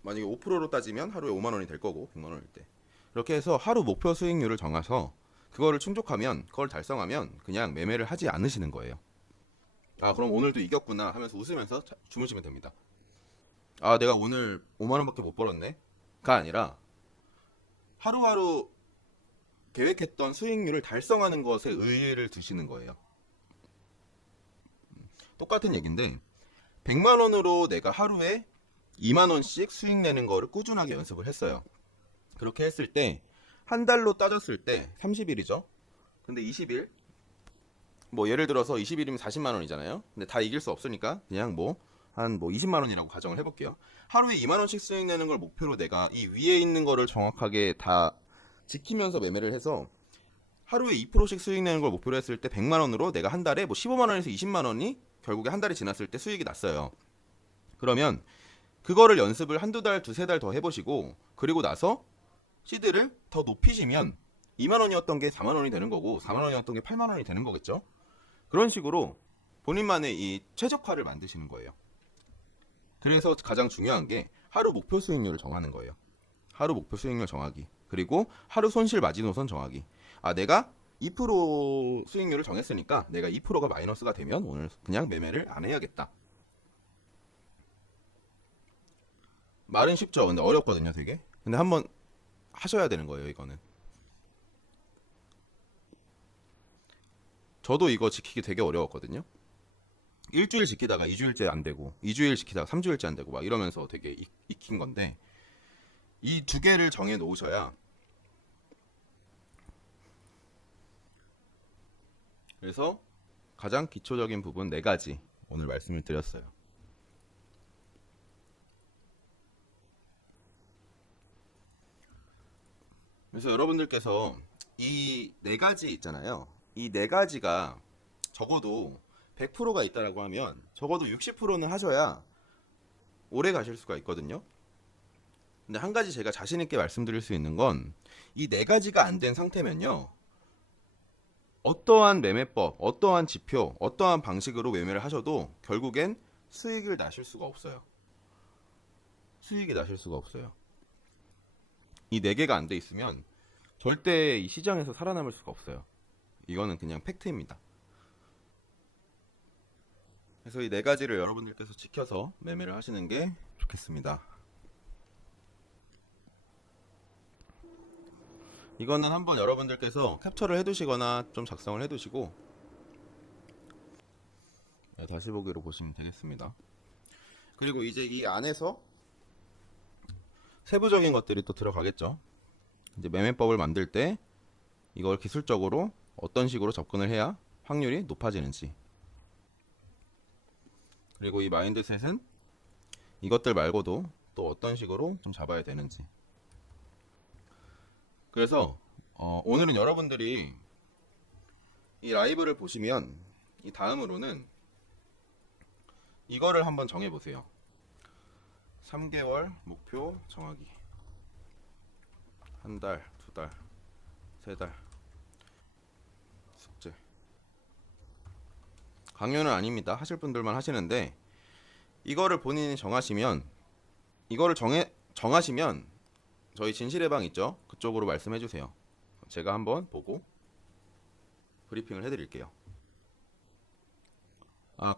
만약에 5%로 따지면 하루에 5만 원이 될 거고 100만 원일 때. 이렇게 해서 하루 목표 수익률을 정해서 그거를 충족하면 그걸 달성하면 그냥 매매를 하지 않으시는 거예요. 그럼 오늘도 이겼구나 하면서 웃으면서 주무시면 됩니다. 내가 오늘 5만 원밖에 못 벌었네 가 아니라 하루하루 계획했던 수익률을 달성하는 것에 의의를 두시는 거예요. 똑같은 얘기인데 100만 원으로 내가 하루에 2만 원씩 수익 내는 거를 꾸준하게 연습을 했어요. 그렇게 했을 때 한 달로 따졌을 때 30일이죠. 근데 20일 뭐 예를 들어서 20일이면 40만 원이잖아요. 근데 다 이길 수 없으니까 그냥 뭐 한 20만 원이라고 가정을 해볼게요. 하루에 2만 원씩 수익 내는 걸 목표로 내가 이 위에 있는 거를 정확하게 다 지키면서 매매를 해서 하루에 2%씩 수익 내는 걸 목표로 했을 때 100만 원으로 내가 한 달에 뭐 15만 원에서 20만 원이 결국에 한 달이 지났을 때 수익이 났어요. 그러면 그거를 연습을 한두 달, 두세 달 더 해보시고 그리고 나서 시드를 더 높이시면 2만 원이었던 게 4만 원이 되는 거고 4만 원이었던 게 8만 원이 되는 거겠죠. 그런 식으로 본인만의 이 최적화를 만드시는 거예요. 그래서 가장 중요한 게 하루 목표 수익률을 정하는 거예요. 하루 목표 수익률 정하기. 그리고 하루 손실 마지노선 정하기. 내가 2% 수익률을 정했으니까 내가 2%가 마이너스가 되면 오늘 그냥 매매를 안 해야겠다. 말은 쉽죠. 근데 어렵거든요, 되게. 근데 한번 하셔야 되는 거예요, 이거는. 저도 이거 지키기 되게 어려웠거든요. 일주일 지키다가 2주일째 안 되고, 2주일 지키다가 3주일째 안 되고 막 이러면서 되게 익힌 건데, 이 두 개를 정해 놓으셔야. 그래서 가장 기초적인 부분 4가지 오늘 말씀을 드렸어요. 그래서 여러분들께서 이 4가지 있잖아요. 이 4가지가 적어도 100%가 있다라고 하면 적어도 60%는 하셔야 오래 가실 수가 있거든요. 근데 한 가지 제가 자신 있게 말씀드릴 수 있는 건 이 4가지가 안 된 상태면요, 어떠한 매매법, 어떠한 지표, 어떠한 방식으로 매매를 하셔도 결국엔 수익을 나실 수가 없어요. 수익이 나실 수가 없어요. 이 4개가 안 돼 있으면 절대 이 시장에서 살아남을 수가 없어요. 이거는 그냥 팩트입니다. 그래서 이 4가지를 여러분들께서 지켜서 매매를 하시는 게 좋겠습니다. 이거는 한번 여러분들께서 캡처를 해두시거나 좀 작성을 해두시고 다시 보기로 보시면 되겠습니다. 그리고 이제 이 안에서 세부적인 것들이 또 들어가겠죠. 이제 매매법을 만들 때 이걸 기술적으로 어떤 식으로 접근을 해야 확률이 높아지는지, 그리고 이 마인드셋은 이것들 말고도 또 어떤 식으로 좀 잡아야 되는지. 그래서 오늘은 여러분들이 이 라이브를 보시면 이 다음으로는 이거를 한번 정해보세요. 3개월 목표 정하기. 한 달, 2달, 3달 숙제. 강요는 아닙니다. 하실 분들만 하시는데, 이거를 본인이 정하시면, 이거를 정하시면 저희 진실의 방 있죠? 그쪽으로 말씀해 주세요. 제가 한번 보고 브리핑을 해드릴게요.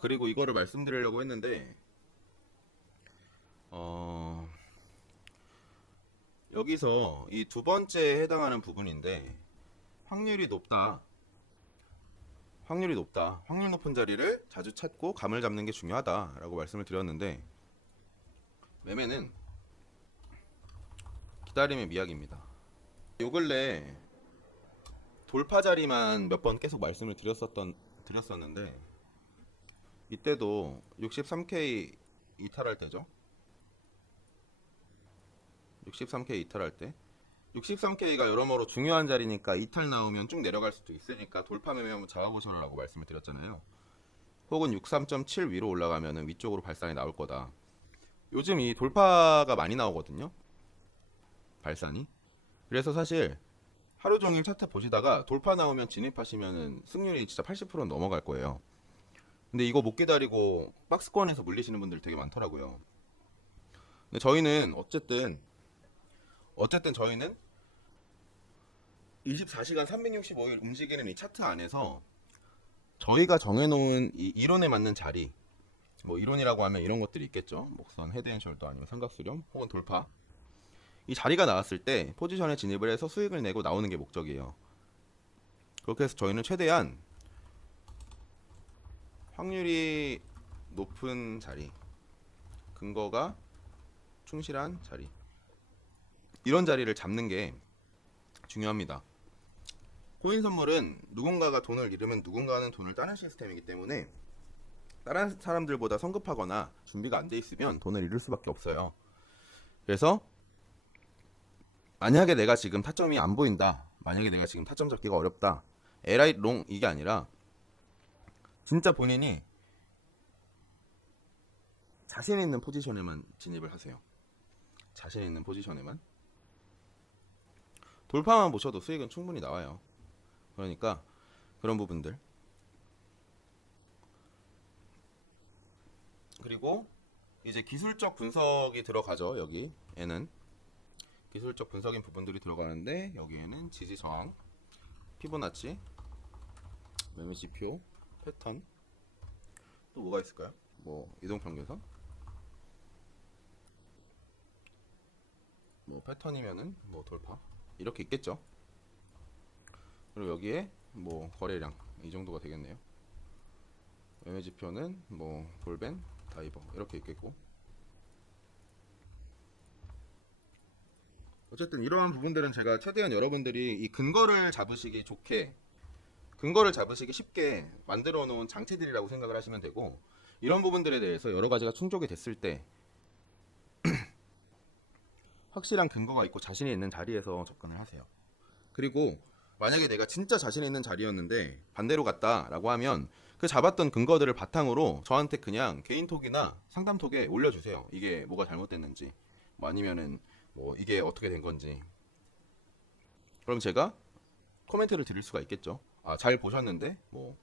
그리고 이거를 말씀드리려고 했는데, 여기서 이 두 번째에 해당하는 부분인데, 확률이 높다. 확률 높은 자리를 자주 찾고 감을 잡는 게 중요하다라고 말씀을 드렸는데, 매매는 기다림의 미학입니다. 요 근래 돌파 자리만 몇 번 계속 말씀을 드렸었는데, 이때도 63K 이탈할 때죠. 63K 이탈할 때 63K가 여러모로 중요한 자리니까 이탈 나오면 쭉 내려갈 수도 있으니까 돌파 매매 한번 잡아보셔라라고 말씀을 드렸잖아요. 혹은 63.7 위로 올라가면 위쪽으로 발산이 나올 거다. 요즘 이 돌파가 많이 나오거든요, 발산이. 그래서 사실 하루 종일 차트 보시다가 돌파 나오면 진입하시면 승률이 진짜 80%는 넘어갈 거예요. 근데 이거 못 기다리고 박스권에서 물리시는 분들 되게 많더라고요. 근데 저희는 어쨌든 저희는 24시간 365일 움직이는 이 차트 안에서 저희가 정해놓은 이 이론에 맞는 자리, 뭐 이론이라고 하면 이런 것들이 있겠죠. 목선, 헤드앤숄더, 아니면 삼각수렴, 혹은 돌파. 이 자리가 나왔을 때 포지션에 진입을 해서 수익을 내고 나오는 게 목적이에요. 그렇게 해서 저희는 최대한 확률이 높은 자리, 근거가 충실한 자리, 이런 자리를 잡는 게 중요합니다. 코인 선물은 누군가가 돈을 잃으면 누군가는 돈을 따는 시스템이기 때문에 다른 사람들보다 성급하거나 준비가 안 돼 있으면 돈을 잃을 수밖에 없어요. 그래서 만약에 내가 지금 타점이 안 보인다, 만약에 내가 지금 타점 잡기가 어렵다, LI 롱 이게 아니라 진짜 본인이 자신 있는 포지션에만 진입을 하세요. 자신 있는 포지션에만. 돌파만 보셔도 수익은 충분히 나와요. 그러니까 그런 부분들. 그리고 이제 기술적 분석이 들어가죠. 여기에는 기술적 분석인 부분들이 들어가는데, 여기에는 지지 저항, 피보나치, 매매 지표, 패턴, 또 뭐가 있을까요? 뭐 이동평균선, 뭐 패턴이면은 뭐 돌파 이렇게 있겠죠. 그리고 여기에 뭐 거래량 이 정도가 되겠네요. 매매 지표는 뭐 볼벤, 다이버 이렇게 있겠고, 어쨌든 이러한 부분들은 제가 최대한 여러분들이 이 근거를 잡으시기 좋게, 근거를 잡으시기 쉽게 만들어 놓은 창체들이라고 생각을 하시면 되고, 이런 부분들에 대해서 여러 가지가 충족이 됐을 때 확실한 근거가 있고 자신이 있는 자리에서 접근을 하세요. 그리고 만약에 내가 진짜 자신 있는 자리였는데 반대로 갔다라고 하면 그 잡았던 근거들을 바탕으로 저한테 그냥 개인톡이나 상담톡에 올려주세요. 이게 뭐가 잘못됐는지, 뭐 아니면은 뭐 이게 어떻게 된 건지. 그럼 제가 코멘트를 드릴 수가 있겠죠. 아, 잘 보셨는데 뭐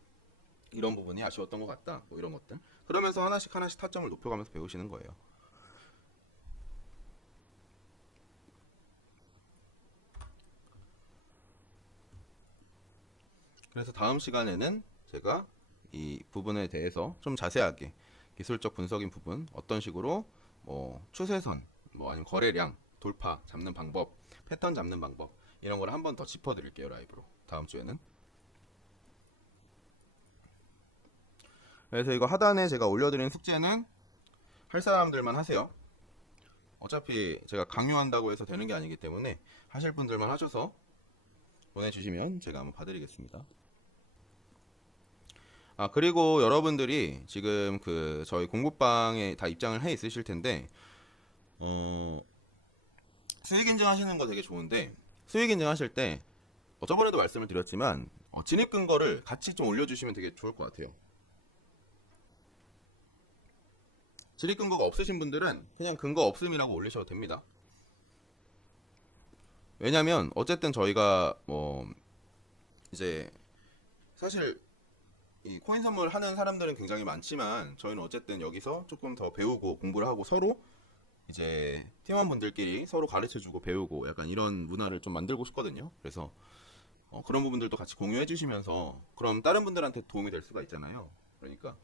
이런 부분이 아쉬웠던 것 같다, 뭐 이런 것들. 그러면서 하나씩 하나씩 타점을 높여가면서 배우시는 거예요. 그래서 다음 시간에는 제가 이 부분에 대해서 좀 자세하게 기술적 분석인 부분, 어떤 식으로 뭐 추세선, 뭐 아니면 거래량, 돌파 잡는 방법, 패턴 잡는 방법, 이런 걸 한 번 더 짚어드릴게요, 라이브로. 다음 주에는. 그래서 이거 하단에 제가 올려드린 숙제는 할 사람들만 하세요. 어차피 제가 강요한다고 해서 되는 게 아니기 때문에 하실 분들만 하셔서 보내주시면 제가 한번 봐드리겠습니다. 아, 그리고 여러분들이 지금 그 저희 공부방에 다 입장을 해 있으실 텐데, 수익 인증하시는 거 되게 좋은데, 수익 인증하실 때 저번에도 말씀을 드렸지만 진입 근거를 같이 좀 올려주시면 되게 좋을 것 같아요. 진입 근거가 없으신 분들은 그냥 근거 없음이라고 올리셔도 됩니다. 왜냐면 어쨌든 저희가 뭐 이제 사실 이 코인 선물 하는 사람들은 굉장히 많지만, 저희는 어쨌든 여기서 조금 더 배우고 공부를 하고 서로 이제 팀원분들끼리 서로 가르쳐주고 배우고 약간 이런 문화를 좀 만들고 싶거든요. 그래서 그런 부분들도 같이 공유해 주시면서, 그럼 다른 분들한테 도움이 될 수가 있잖아요. 그러니까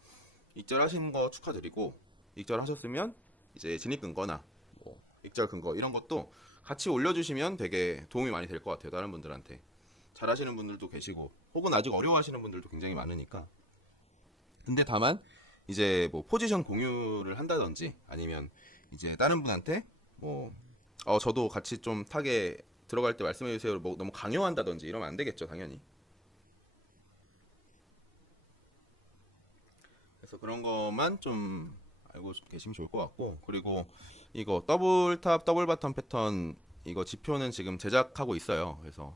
익절하신 거 축하드리고, 익절하셨으면 이제 진입 근거나 뭐 익절 근거 이런 것도 같이 올려주시면 되게 도움이 많이 될 것 같아요. 다른 분들한테. 잘하시는 분들도 계시고 혹은 아직 어려워하시는 분들도 굉장히 많으니까. 근데 다만 이제 뭐 포지션 공유를 한다든지 아니면 이제 다른 분한테 뭐 저도 같이 좀 타게 들어갈 때 말씀해 주세요, 뭐 너무 강요한다든지 이러면 안 되겠죠, 당연히. 그래서 그런 것만 좀 알고 계시면 좋을 것 같고, 그리고 이거 더블 탑 더블 바텀 패턴 이거 지표는 지금 제작하고 있어요. 그래서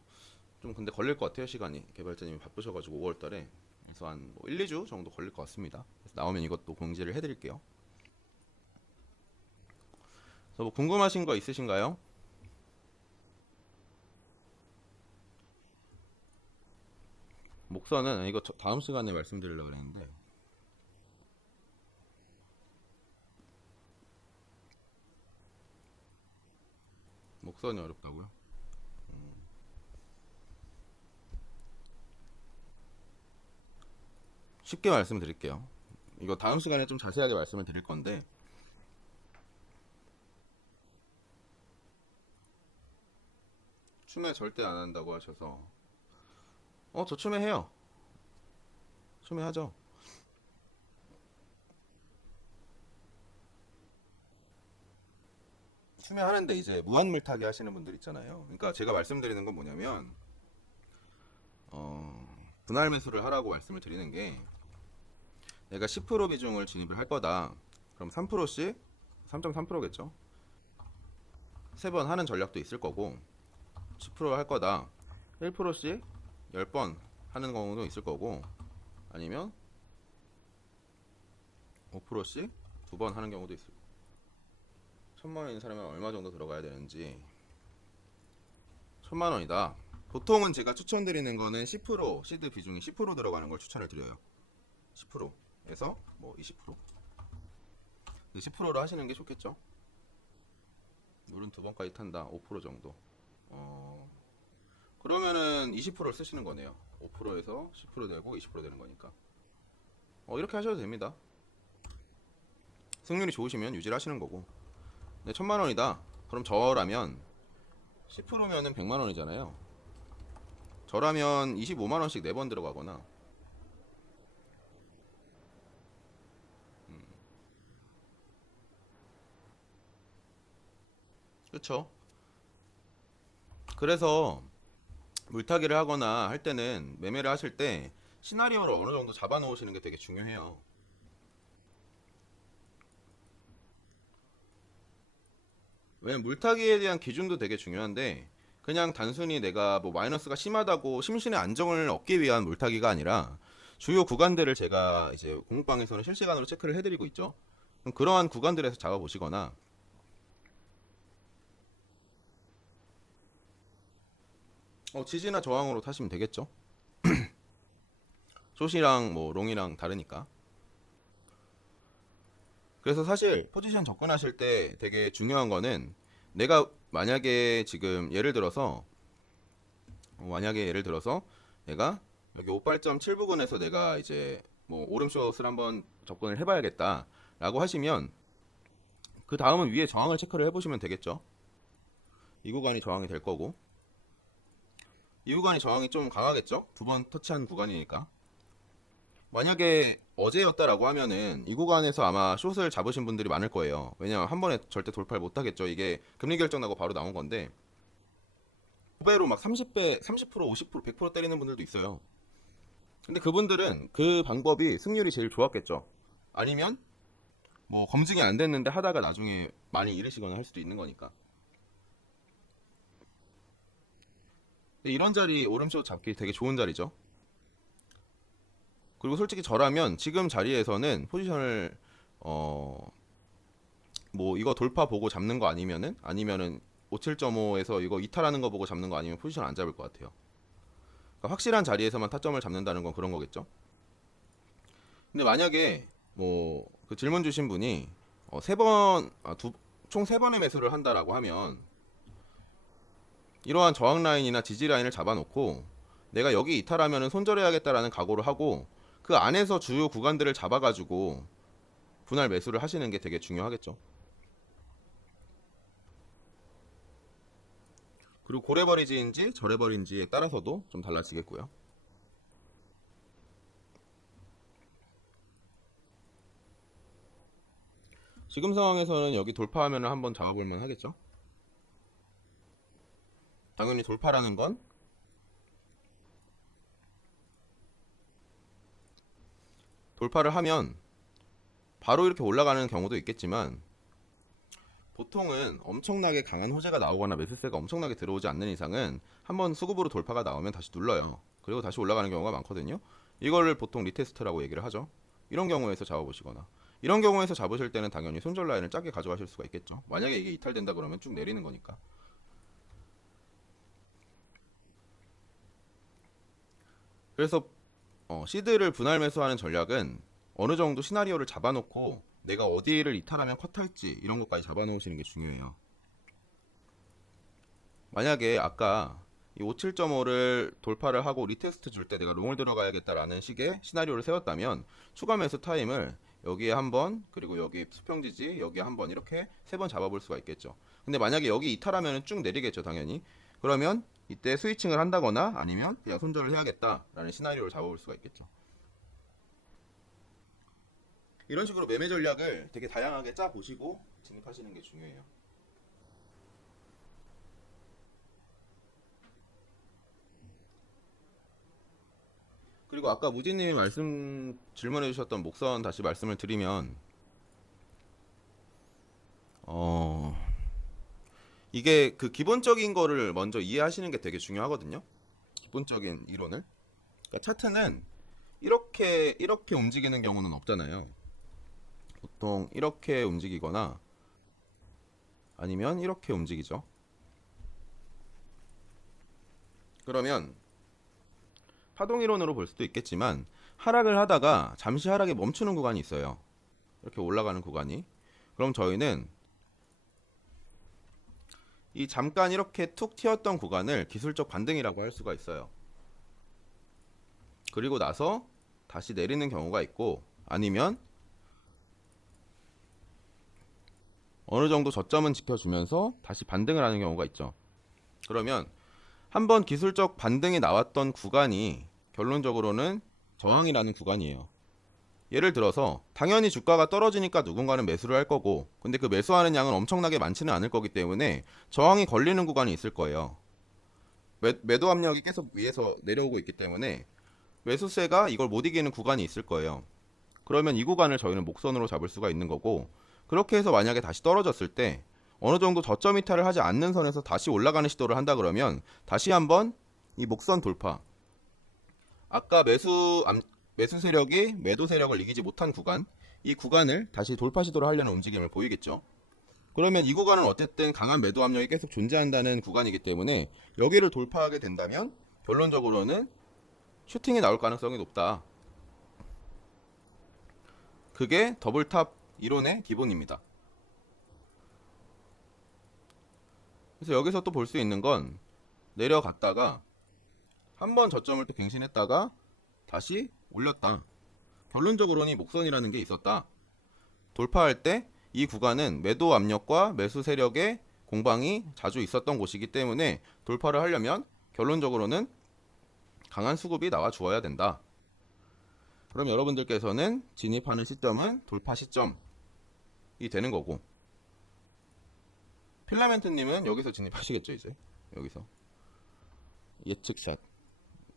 좀 근데 걸릴 것 같아요, 시간이. 개발자님이 바쁘셔가지고 5월달에. 그래서 한 뭐 1, 2주 정도 걸릴 것 같습니다. 그래서 나오면 이것도 공지를 해드릴게요. 그래서 뭐 궁금하신 거 있으신가요? 목선은 이거 다음 시간에 말씀드리려고 그랬는데, 목선이 어렵다고요? 쉽게 말씀드릴게요. 이거 다음 시간에 좀 자세하게 말씀을 드릴 건데, 춤에 절대 안 한다고 하셔서, 저 춤에 해요. 춤에 하죠. 춤에 하는데 이제 무한물타기 하시는 분들 있잖아요. 그러니까 제가 말씀드리는 건 뭐냐면, 분할 매수를 하라고 말씀을 드리는 게, 내가 10% 비중을 진입을 할 거다. 그럼 3%씩 3.3%겠죠. 3번 하는 전략도 있을 거고, 10%할 거다. 1%씩 10번 하는 경우도 있을 거고, 아니면 5%씩 2번 하는 경우도 있을 거고. 1000만 원인 사람은 얼마 정도 들어가야 되는지. 1000만 원이다. 보통은 제가 추천드리는 거는 10% 시드 비중이 10% 들어가는 걸 추천을 드려요. 10%에서 뭐 20%. 10%로 하시는 게 좋겠죠. 룰은 2번까지 탄다. 5% 정도. 그러면은 20%를 쓰시는 거네요. 5%에서 10% 되고 20% 되는 거니까. 이렇게 하셔도 됩니다. 승률이 좋으시면 유지를 하시는 거고. 네, 1000만원이다. 그럼 저라면 10%면은 100만원이잖아요. 저라면 25만원씩 4번 들어가거나. 그쵸? 그래서 물타기를 하거나 할 때는, 매매를 하실 때 시나리오를 어느 정도 잡아 놓으시는 게 되게 중요해요. 왜냐면 물타기에 대한 기준도 되게 중요한데, 그냥 단순히 내가 뭐 마이너스가 심하다고 심신의 안정을 얻기 위한 물타기가 아니라, 주요 구간들을 제가 이제 공부방에서는 실시간으로 체크를 해드리고 있죠. 그럼 그러한 구간들에서 잡아보시거나, 지지나 저항으로 타시면 되겠죠. 숏이랑 뭐 롱이랑 다르니까. 그래서 사실 포지션 접근하실 때 되게 중요한 거는, 내가 만약에 지금 예를 들어서 내가 여기 58.7 부근에서 내가 이제 뭐 오름숏을 한번 접근을 해봐야겠다 라고 하시면, 그 다음은 위에 저항을 체크를 해보시면 되겠죠. 이 구간이 저항이 될 거고, 이 구간이 저항이 좀 강하겠죠. 두 번 터치한 구간이니까. 만약에 어제였다라고 하면은 이 구간에서 아마 숏을 잡으신 분들이 많을 거예요. 왜냐면 한 번에 절대 돌파를 못 하겠죠. 이게 금리 결정 나고 바로 나온 건데, 5배로 막 30배, 30%, 50%, 100% 때리는 분들도 있어요. 근데 그분들은 그 방법이 승률이 제일 좋았겠죠. 아니면 뭐 검증이 안 됐는데 하다가 나중에 많이 잃으시거나 할 수도 있는 거니까. 근데 이런 자리 오름쇼 잡기 되게 좋은 자리죠. 그리고 솔직히 저라면 지금 자리에서는 포지션을 뭐 이거 돌파 보고 잡는 거 아니면은 57.5에서 이거 이탈하는 거 보고 잡는 거 아니면 포지션 안 잡을 것 같아요. 그러니까 확실한 자리에서만 타점을 잡는다는 건 그런 거겠죠. 근데 만약에 뭐 그 질문 주신 분이 총 3번의 매수를 한다라고 하면, 이러한 저항 라인이나 지지 라인을 잡아놓고 내가 여기 이탈하면 손절해야겠다라는 각오를 하고, 그 안에서 주요 구간들을 잡아가지고 분할 매수를 하시는 게 되게 중요하겠죠. 그리고 고래버리지인지 절해버린지에 따라서도 좀 달라지겠고요. 지금 상황에서는 여기 돌파하면 한번 잡아볼만 하겠죠. 당연히 돌파라는 건 돌파를 하면 바로 이렇게 올라가는 경우도 있겠지만, 보통은 엄청나게 강한 호재가 나오거나 매수세가 엄청나게 들어오지 않는 이상은 한번 수급으로 돌파가 나오면 다시 눌러요. 그리고 다시 올라가는 경우가 많거든요. 이거를 보통 리테스트라고 얘기를 하죠. 이런 경우에서 잡아보시거나, 이런 경우에서 잡으실 때는 당연히 손절 라인을 작게 가져가실 수가 있겠죠. 만약에 이게 이탈된다 그러면 쭉 내리는 거니까. 그래서 시드를 분할 매수하는 전략은 어느 정도 시나리오를 잡아놓고 내가 어디를 이탈하면 컷할지 이런 것까지 잡아놓으시는 게 중요해요. 만약에 아까 이 57.5를 돌파를 하고 리테스트 줄 때 내가 롱을 들어가야겠다라는 식의 시나리오를 세웠다면, 추가 매수 타임을 여기에 한 번, 그리고 여기 수평 지지 여기에 한 번, 이렇게 3번 잡아볼 수가 있겠죠. 근데 만약에 여기 이탈하면 쭉 내리겠죠, 당연히. 그러면 이때 스위칭을 한다거나 아니면 그냥 손절을 해야겠다라는 시나리오를 잡아볼 수가 있겠죠. 이런 식으로 매매 전략을 되게 다양하게 짜 보시고 진입하시는 게 중요해요. 그리고 아까 무진님이 질문해 주셨던 목선 다시 말씀을 드리면, 어 이게 그 기본적인 거를 먼저 이해하시는 게 되게 중요하거든요. 기본적인 이론을. 그러니까 차트는 이렇게 움직이는 경우는 없잖아요. 보통 이렇게 움직이거나 아니면 이렇게 움직이죠. 그러면 파동이론으로 볼 수도 있겠지만, 하락을 하다가 잠시 하락에 멈추는 구간이 있어요. 이렇게 올라가는 구간이. 그럼 저희는 이 잠깐 이렇게 툭 튀었던 구간을 기술적 반등이라고 할 수가 있어요. 그리고 나서 다시 내리는 경우가 있고, 아니면 어느 정도 저점은 지켜주면서 다시 반등을 하는 경우가 있죠. 그러면 한번 기술적 반등이 나왔던 구간이 결론적으로는 저항이라는 구간이에요. 예를 들어서 당연히 주가가 떨어지니까 누군가는 매수를 할 거고, 근데 그 매수하는 양은 엄청나게 많지는 않을 거기 때문에 저항이 걸리는 구간이 있을 거예요. 매도 압력이 계속 위에서 내려오고 있기 때문에 매수세가 이걸 못 이기는 구간이 있을 거예요. 그러면 이 구간을 저희는 목선으로 잡을 수가 있는 거고, 그렇게 해서 만약에 다시 떨어졌을 때 어느 정도 저점 이탈을 하지 않는 선에서 다시 올라가는 시도를 한다 그러면 다시 한번 이 목선 돌파, 아까 매수 세력이 매도 세력을 이기지 못한 구간, 이 구간을 다시 돌파 시도를 하려는 움직임을 보이겠죠. 그러면 이 구간은 어쨌든 강한 매도 압력이 계속 존재한다는 구간이기 때문에 여기를 돌파하게 된다면 결론적으로는 슈팅이 나올 가능성이 높다. 그게 더블탑 이론의 기본입니다. 그래서 여기서 또 볼 수 있는 건 내려갔다가 한번 저점을 또 갱신했다가 다시 올렸다. 결론적으로는 목선이라는 게 있었다. 돌파할 때 이 구간은 매도 압력과 매수 세력의 공방이 자주 있었던 곳이기 때문에 돌파를 하려면 결론적으로는 강한 수급이 나와 주어야 된다. 그럼 여러분들께서는 진입하는 시점은 돌파 시점이 되는 거고, 필라멘트님은 여기서 진입하시겠죠. 이제 여기서 예측샷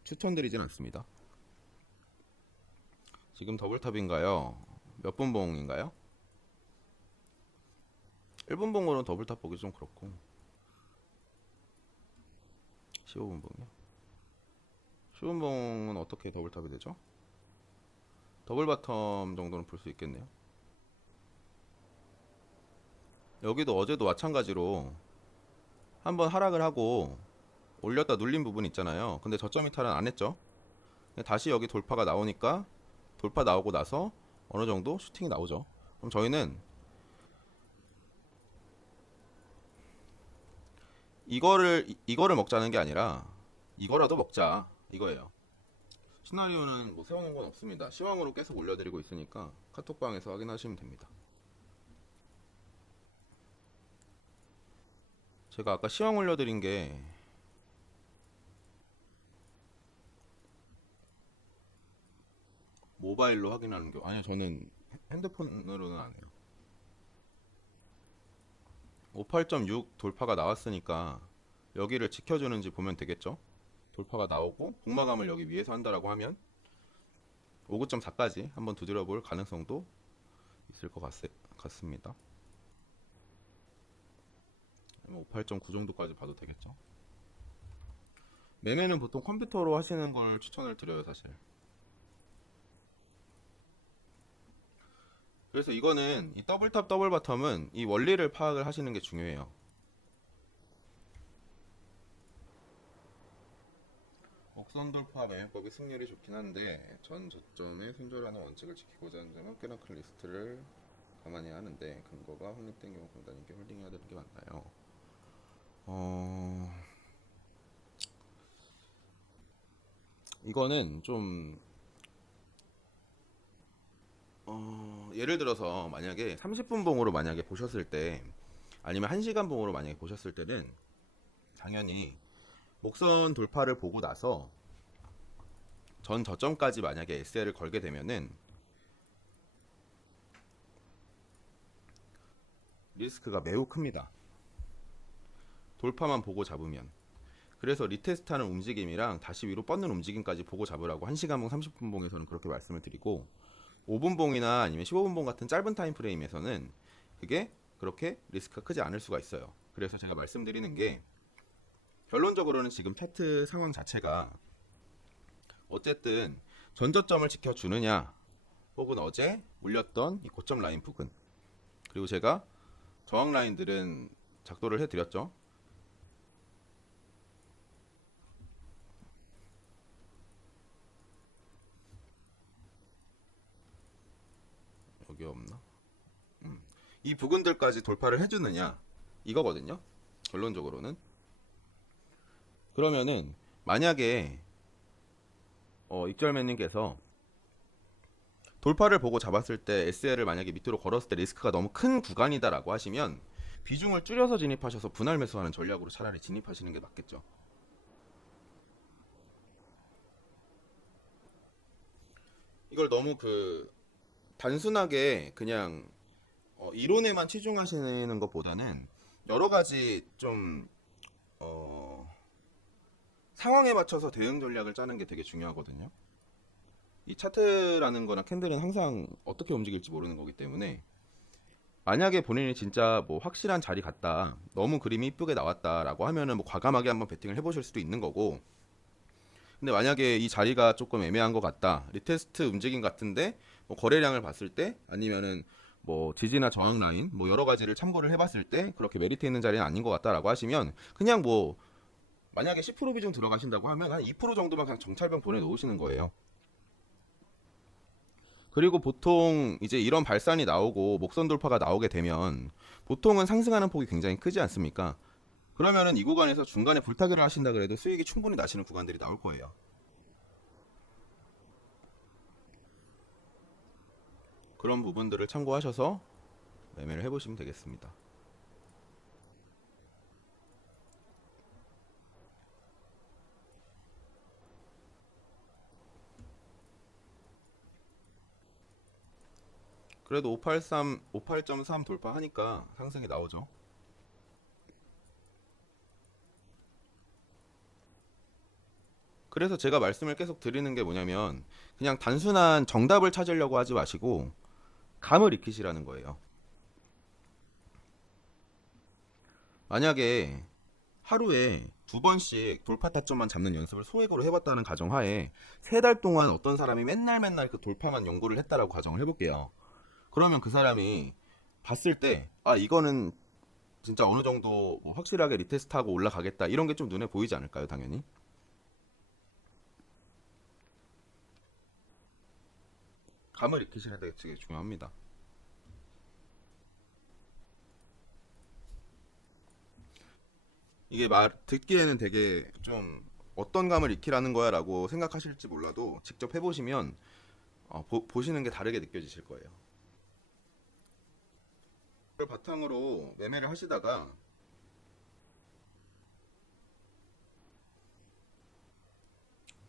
추천드리진 않습니다. 지금 더블탑인가요? 몇 분 봉인가요? 1분 봉으로는 더블탑 보기 좀 그렇고, 15분 봉이요? 15분 봉은 어떻게 더블탑이 되죠? 더블 바텀 정도는 볼 수 있겠네요. 여기도 어제도 마찬가지로 한번 하락을 하고 올렸다 눌린 부분 있잖아요. 근데 저점 이탈은 안 했죠. 다시 여기 돌파가 나오니까 돌파 나오고 나서 어느 정도 슈팅이 나오죠. 그럼 저희는 이거를 먹자는 게 아니라 이거라도 먹자 이거예요. 시나리오는 뭐 세우는 건 없습니다. 시황으로 계속 올려드리고 있으니까 카톡방에서 확인하시면 됩니다. 제가 아까 시황 올려드린 게 모바일로 확인하는 게 아니요, 저는 핸드폰으로는 안 해요. 58.6 돌파가 나왔으니까 여기를 지켜주는지 보면 되겠죠. 돌파가 나오고 복마감을 여기 위에서 한다라고 하면 59.4까지 한번 두드려 볼 가능성도 있을 것 같습니다. 58.9 정도까지 봐도 되겠죠. 매매는 보통 컴퓨터로 하시는 걸 추천을 드려요, 사실. 그래서 이거는 이 더블탑 더블바텀은 이 원리를 파악을 하시는 게 중요해요. 목선 돌파 매매법이 승률이 좋긴 한데 전 저점에 손절하는 원칙을 지키고자 하는 점은 꽤나 큰 리스트를 감안해야 하는데 근거가 확립된 경우 공단님께 홀딩해야 되는 게 맞나요? 이거는 좀 예를 들어서 만약에 30분 봉으로 만약에 보셨을 때 아니면 1시간 봉으로 만약에 보셨을 때는 당연히 목선 돌파를 보고 나서 전 저점까지 만약에 SL을 걸게 되면은 리스크가 매우 큽니다. 돌파만 보고 잡으면. 그래서 리테스트하는 움직임이랑 다시 위로 뻗는 움직임까지 보고 잡으라고 1시간 봉 30분 봉에서는 그렇게 말씀을 드리고, 5분 봉이나 아니면 15분 봉 같은 짧은 타임 프레임에서는 그게 그렇게 리스크가 크지 않을 수가 있어요. 그래서 제가 말씀드리는 게 결론적으로는 지금 차트 상황 자체가 어쨌든 전저점을 지켜주느냐 혹은 어제 올렸던 이 고점 라인 부근, 그리고 제가 저항 라인들은 작도를 해드렸죠. 여기 없나? 이 부근들까지 돌파를 해주느냐 이거거든요. 결론적으로는. 그러면은 만약에 익절맨님께서 돌파를 보고 잡았을 때 SL을 만약에 밑으로 걸었을 때 리스크가 너무 큰 구간이다라고 하시면 비중을 줄여서 진입하셔서 분할 매수하는 전략으로 차라리 진입하시는 게 맞겠죠. 이걸 너무 단순하게 그냥 이론에만 치중하시는 것보다는 여러 가지 좀 상황에 맞춰서 대응 전략을 짜는 게 되게 중요하거든요. 이 차트라는 거나 캔들은 항상 어떻게 움직일지 모르는 거기 때문에 만약에 본인이 진짜 뭐 확실한 자리 같다, 너무 그림이 이쁘게 나왔다라고 하면은 뭐 과감하게 한번 베팅을 해보실 수도 있는 거고, 근데 만약에 이 자리가 조금 애매한 것 같다, 리테스트 움직임 같은데 뭐 거래량을 봤을 때 아니면은 뭐 지지나 저항 라인 뭐 여러 가지를 참고를 해봤을 때 그렇게 메리트 있는 자리는 아닌 것 같다라고 하시면 그냥 뭐 만약에 10% 비중 들어가신다고 하면 한 2% 정도만 그냥 정찰병 보내 놓으시는 거예요. 그리고 보통 이제 이런 발산이 나오고 목선 돌파가 나오게 되면 보통은 상승하는 폭이 굉장히 크지 않습니까? 그러면은 이 구간에서 중간에 불타기를 하신다 그래도 수익이 충분히 나시는 구간들이 나올 거예요. 그런 부분들을 참고하셔서 매매를 해보시면 되겠습니다. 그래도 58.3 돌파하니까 상승이 나오죠. 그래서 제가 말씀을 계속 드리는 게 뭐냐면 그냥 단순한 정답을 찾으려고 하지 마시고 감을 익히시라는 거예요. 만약에 하루에 2번씩 돌파 타점만 잡는 연습을 소액으로 해봤다는 가정하에 3달 동안 어떤 사람이 맨날 그 돌파만 연구를 했다라고 가정을 해볼게요. 그러면 그 사람이 봤을 때 이거는 진짜 어느 정도 뭐 확실하게 리테스트하고 올라가겠다 이런 게 좀 눈에 보이지 않을까요? 당연히. 감을 익히시는 게 되게 중요합니다. 이게 듣기에는 되게 좀 어떤 감을 익히라는 거야 라고 생각하실지 몰라도 직접 해보시면 보시는 게 다르게 느껴지실 거예요. 그걸 바탕으로 매매를 하시다가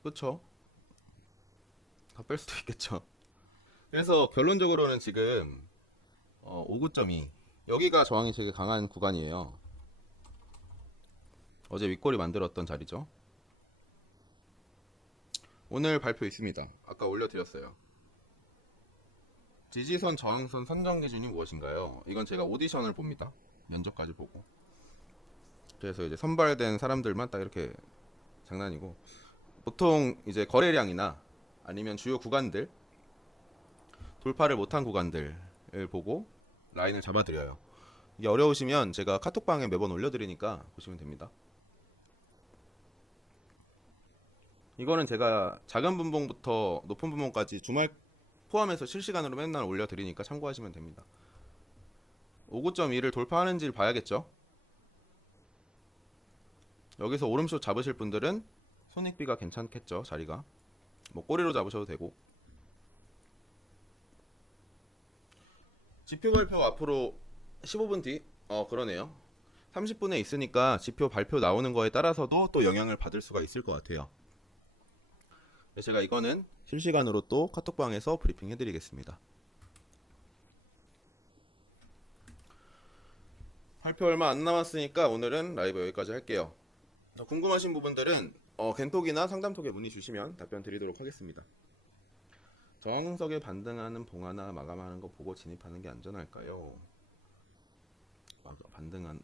그쵸? 다 뺄 수도 있겠죠. 그래서 결론적으로는 지금 59.2 여기가 저항이 되게 강한 구간이에요. 어제 윗골이 만들었던 자리죠. 오늘 발표 있습니다. 아까 올려드렸어요. 지지선 저항선 선정 기준이 무엇인가요? 이건 제가 오디션을 봅니다. 면접까지 보고. 그래서 이제 선발된 사람들만 딱 이렇게 장난이고, 보통 이제 거래량이나 아니면 주요 구간들 돌파를 못한 구간들을 보고 라인을 잡아드려요. 이게 어려우시면 제가 카톡방에 매번 올려드리니까 보시면 됩니다. 이거는 제가 작은 분봉부터 높은 분봉까지 주말 포함해서 실시간으로 맨날 올려드리니까 참고하시면 됩니다. 59.2를 돌파하는지를 봐야겠죠. 여기서 오름숏 잡으실 분들은 손익비가 괜찮겠죠. 자리가 뭐 꼬리로 잡으셔도 되고. 지표 발표 앞으로 15분 뒤 그러네요. 30분에 있으니까 지표 발표 나오는 거에 따라서도 또 영향을 받을 수가 있을 것 같아요. 제가 이거는 실시간으로 또 카톡방에서 브리핑 해드리겠습니다. 발표 얼마 안 남았으니까 오늘은 라이브 여기까지 할게요. 궁금하신 부분들은 겐톡이나 상담톡에 문의 주시면 답변 드리도록 하겠습니다. 저항석에 반등하는 봉하나 마감하는 거 보고 진입하는 게 안전할까요? 반등하는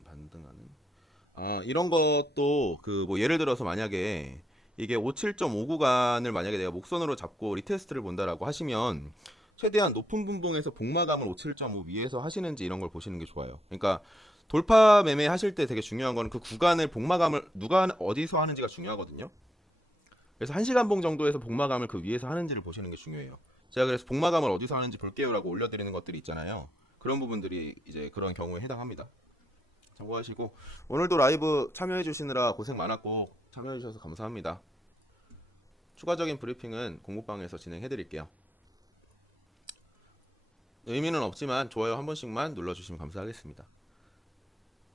이런 것도 뭐 예를 들어서 만약에 이게 57.5 구간을 만약에 내가 목선으로 잡고 리테스트를 본다라고 하시면 최대한 높은 분봉에서 복마감을 57.5 위에서 하시는지 이런 걸 보시는 게 좋아요. 그러니까 돌파 매매 하실 때 되게 중요한 거는 그 구간을 복마감을 누가 어디서 하는지가 중요하거든요. 그래서 1시간 봉 정도에서 복마감을 그 위에서 하는지를 보시는 게 중요해요. 제가 그래서 복마감을 어디서 하는지 볼게요라고 올려드리는 것들이 있잖아요. 그런 부분들이 이제 그런 경우에 해당합니다. 참고하시고, 오늘도 라이브 참여해 주시느라 고생 많았고 참여해 주셔서 감사합니다. 추가적인 브리핑은 공부방에서 진행해 드릴게요. 의미는 없지만 좋아요 한 번씩만 눌러주시면 감사하겠습니다.